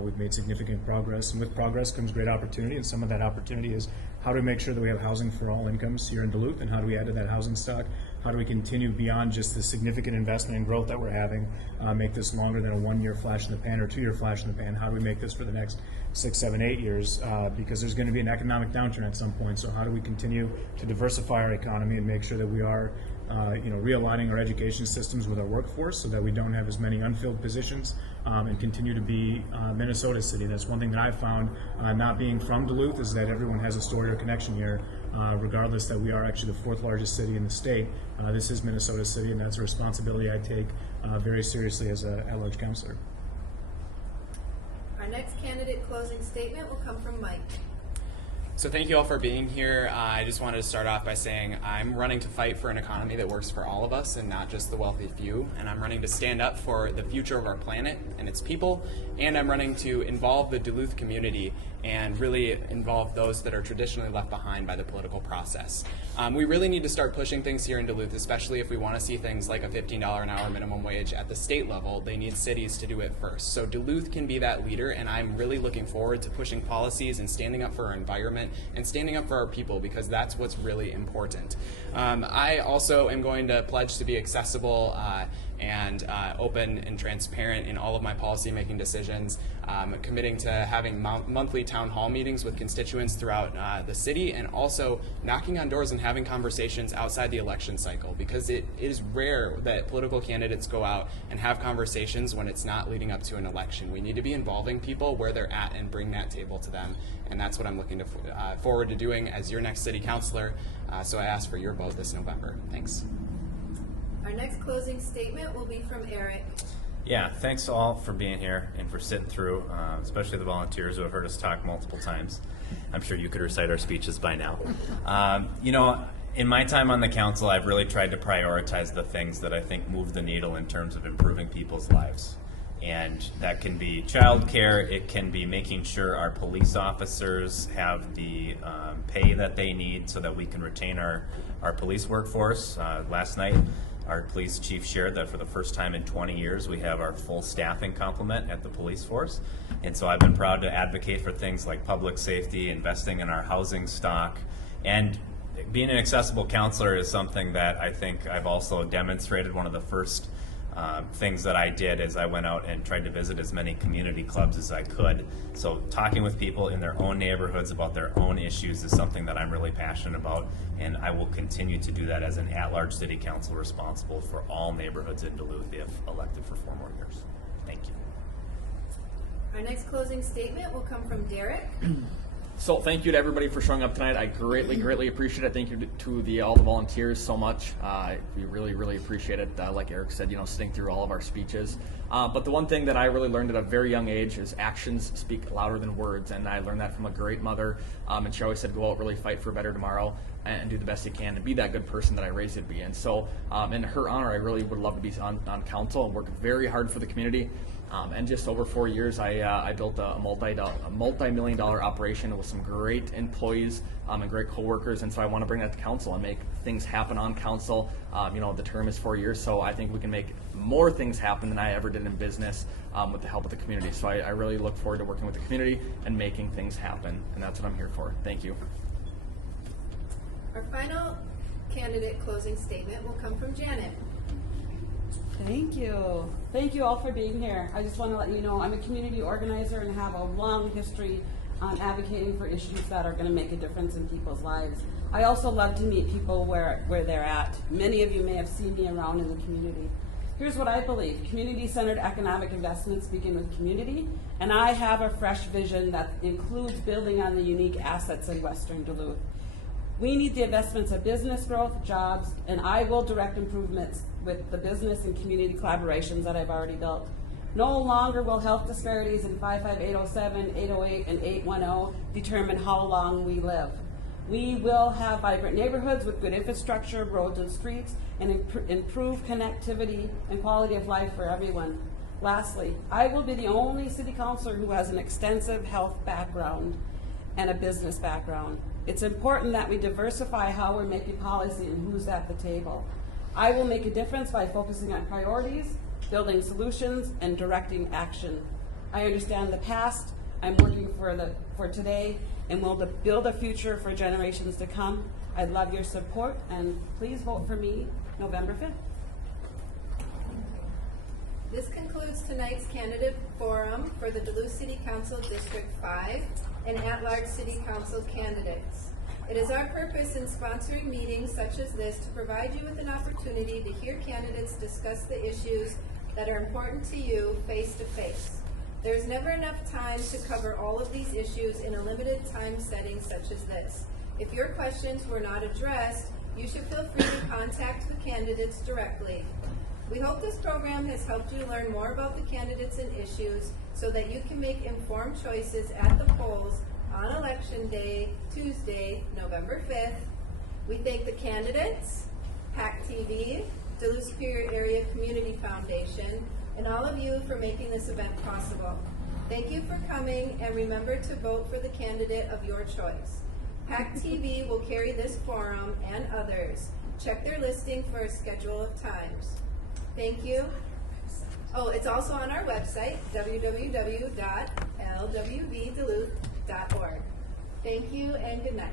we've made significant progress, and with progress comes great opportunity, and some of that opportunity is how do we make sure that we have housing for all incomes here in Duluth, and how do we add to that housing stock? How do we continue beyond just the significant investment and growth that we're having, make this longer than a 1-year flash in the pan or 2-year flash in the pan? How do we make this for the next 6, 7, 8 years? Because there's going to be an economic downturn at some point. So how do we continue to diversify our economy and make sure that we are realigning our education systems with our workforce so that we don't have as many unfilled positions and continue to be Minnesota City. That's one thing that I've found, not being from Duluth, is that everyone has a story or connection here. regardless that we are actually the 4th largest city in the state. This is Minnesota City, and that's a responsibility I take very seriously as an at-large councilor. Our next candidate closing statement will come from Mike. So thank you all for being here. I just wanted to start off by saying I'm running to fight for an economy that works for all of us and not just the wealthy few. And I'm running to stand up for the future of our planet and its people. And I'm running to involve the Duluth community and really involve those that are traditionally left behind by the political process. We really need to start pushing things here in Duluth, especially if we want to see things like a $15 an hour minimum wage at the state level. They need cities to do it first. So Duluth can be that leader, and I'm really looking forward to pushing policies and standing up for our environment and standing up for our people, because that's what's really important. I also am going to pledge to be accessible and open and transparent in all of my policy-making decisions, committing to having monthly town hall meetings with constituents throughout the city, and also knocking on doors and having conversations outside the election cycle, because it is rare that political candidates go out and have conversations when it's not leading up to an election. We need to be involving people where they're at and bring that table to them, and that's what I'm looking forward to doing as your next city councilor. So I ask for your vote this November. Thanks. Our next closing statement will be from Eric. Yeah, thanks all for being here and for sitting through, especially the volunteers who have heard us talk multiple times. I'm sure you could recite our speeches by now. You know, in my time on the council, I've really tried to prioritize the things that I think move the needle in terms of improving people's lives. And that can be childcare, it can be making sure our police officers have the pay that they need so that we can retain our police workforce. Last night, our police chief shared that for the first time in 20 years, we have our full staffing complement at the police force. And so I've been proud to advocate for things like public safety, investing in our housing stock, and being an accessible counselor is something that I think I've also demonstrated. One of the first things that I did is I went out and tried to visit as many community clubs as I could. So talking with people in their own neighborhoods about their own issues is something that I'm really passionate about, and I will continue to do that as an at-large city council responsible for all neighborhoods in Duluth if elected for 4 more years. Thank you. Our next closing statement will come from Derek. So thank you to everybody for showing up tonight. I greatly appreciate it. Thank you to all the volunteers so much. We really appreciate it. Like Eric said, sitting through all of our speeches. But the one thing that I really learned at a very young age is actions speak louder than words, and I learned that from a great mother. And she always said, go out, really fight for a better tomorrow, and do the best you can, and be that good person that I raised you to be. And so, in her honor, I really would love to be on council and work very hard for the community. And just over 4 years, I built a multi-million-dollar operation with some great employees and great coworkers, and so I want to bring that to council and make things happen on council. The term is 4 years, so I think we can make more things happen than I ever did in business with the help of the community. So I really look forward to working with the community and making things happen, and that's what I'm here for. Thank you. Our final candidate closing statement will come from Janet. Thank you. Thank you all for being here. I just want to let you know I'm a community organizer and have a long history on advocating for issues that are going to make a difference in people's lives. I also love to meet people where they're at. Many of you may have seen me around in the community. Here's what I believe. Community-centered economic investments begin with community, and I have a fresh vision that includes building on the unique assets in Western Duluth. We need the investments of business growth, jobs, and I will direct improvements with the business and community collaborations that I've already built. No longer will health disparities in 55807, 808, and 810 determine how long we live. We will have vibrant neighborhoods with good infrastructure, roads and streets, and improve connectivity and quality of life for everyone. Lastly, I will be the only city councilor who has an extensive health background and a business background. It's important that we diversify how we're making policy and who's at the table. I will make a difference by focusing on priorities, building solutions, and directing action. I understand the past, I'm working for today, and will build a future for generations to come. I'd love your support, and please vote for me November 5th. This concludes tonight's candidate forum for the Duluth City Council District 5 and at-large City Council candidates. It is our purpose in sponsoring meetings such as this to provide you with an opportunity to hear candidates discuss the issues that are important to you face to face. There's never enough time to cover all of these issues in a limited time setting such as this. If your questions were not addressed, you should feel free to contact the candidates directly. We hope this program has helped you learn more about the candidates and issues so that you can make informed choices at the polls on Election Day, Tuesday, November 5th. We thank the candidates, PACT-TV, Duluth Superior Area Community Foundation, and all of you for making this event possible. Thank you for coming, and remember to vote for the candidate of your choice. PACT-TV will carry this forum and others. Check their listing for a schedule of times. Thank you. Oh, it's also on our website, www.lwvduluth.org. Thank you and good night.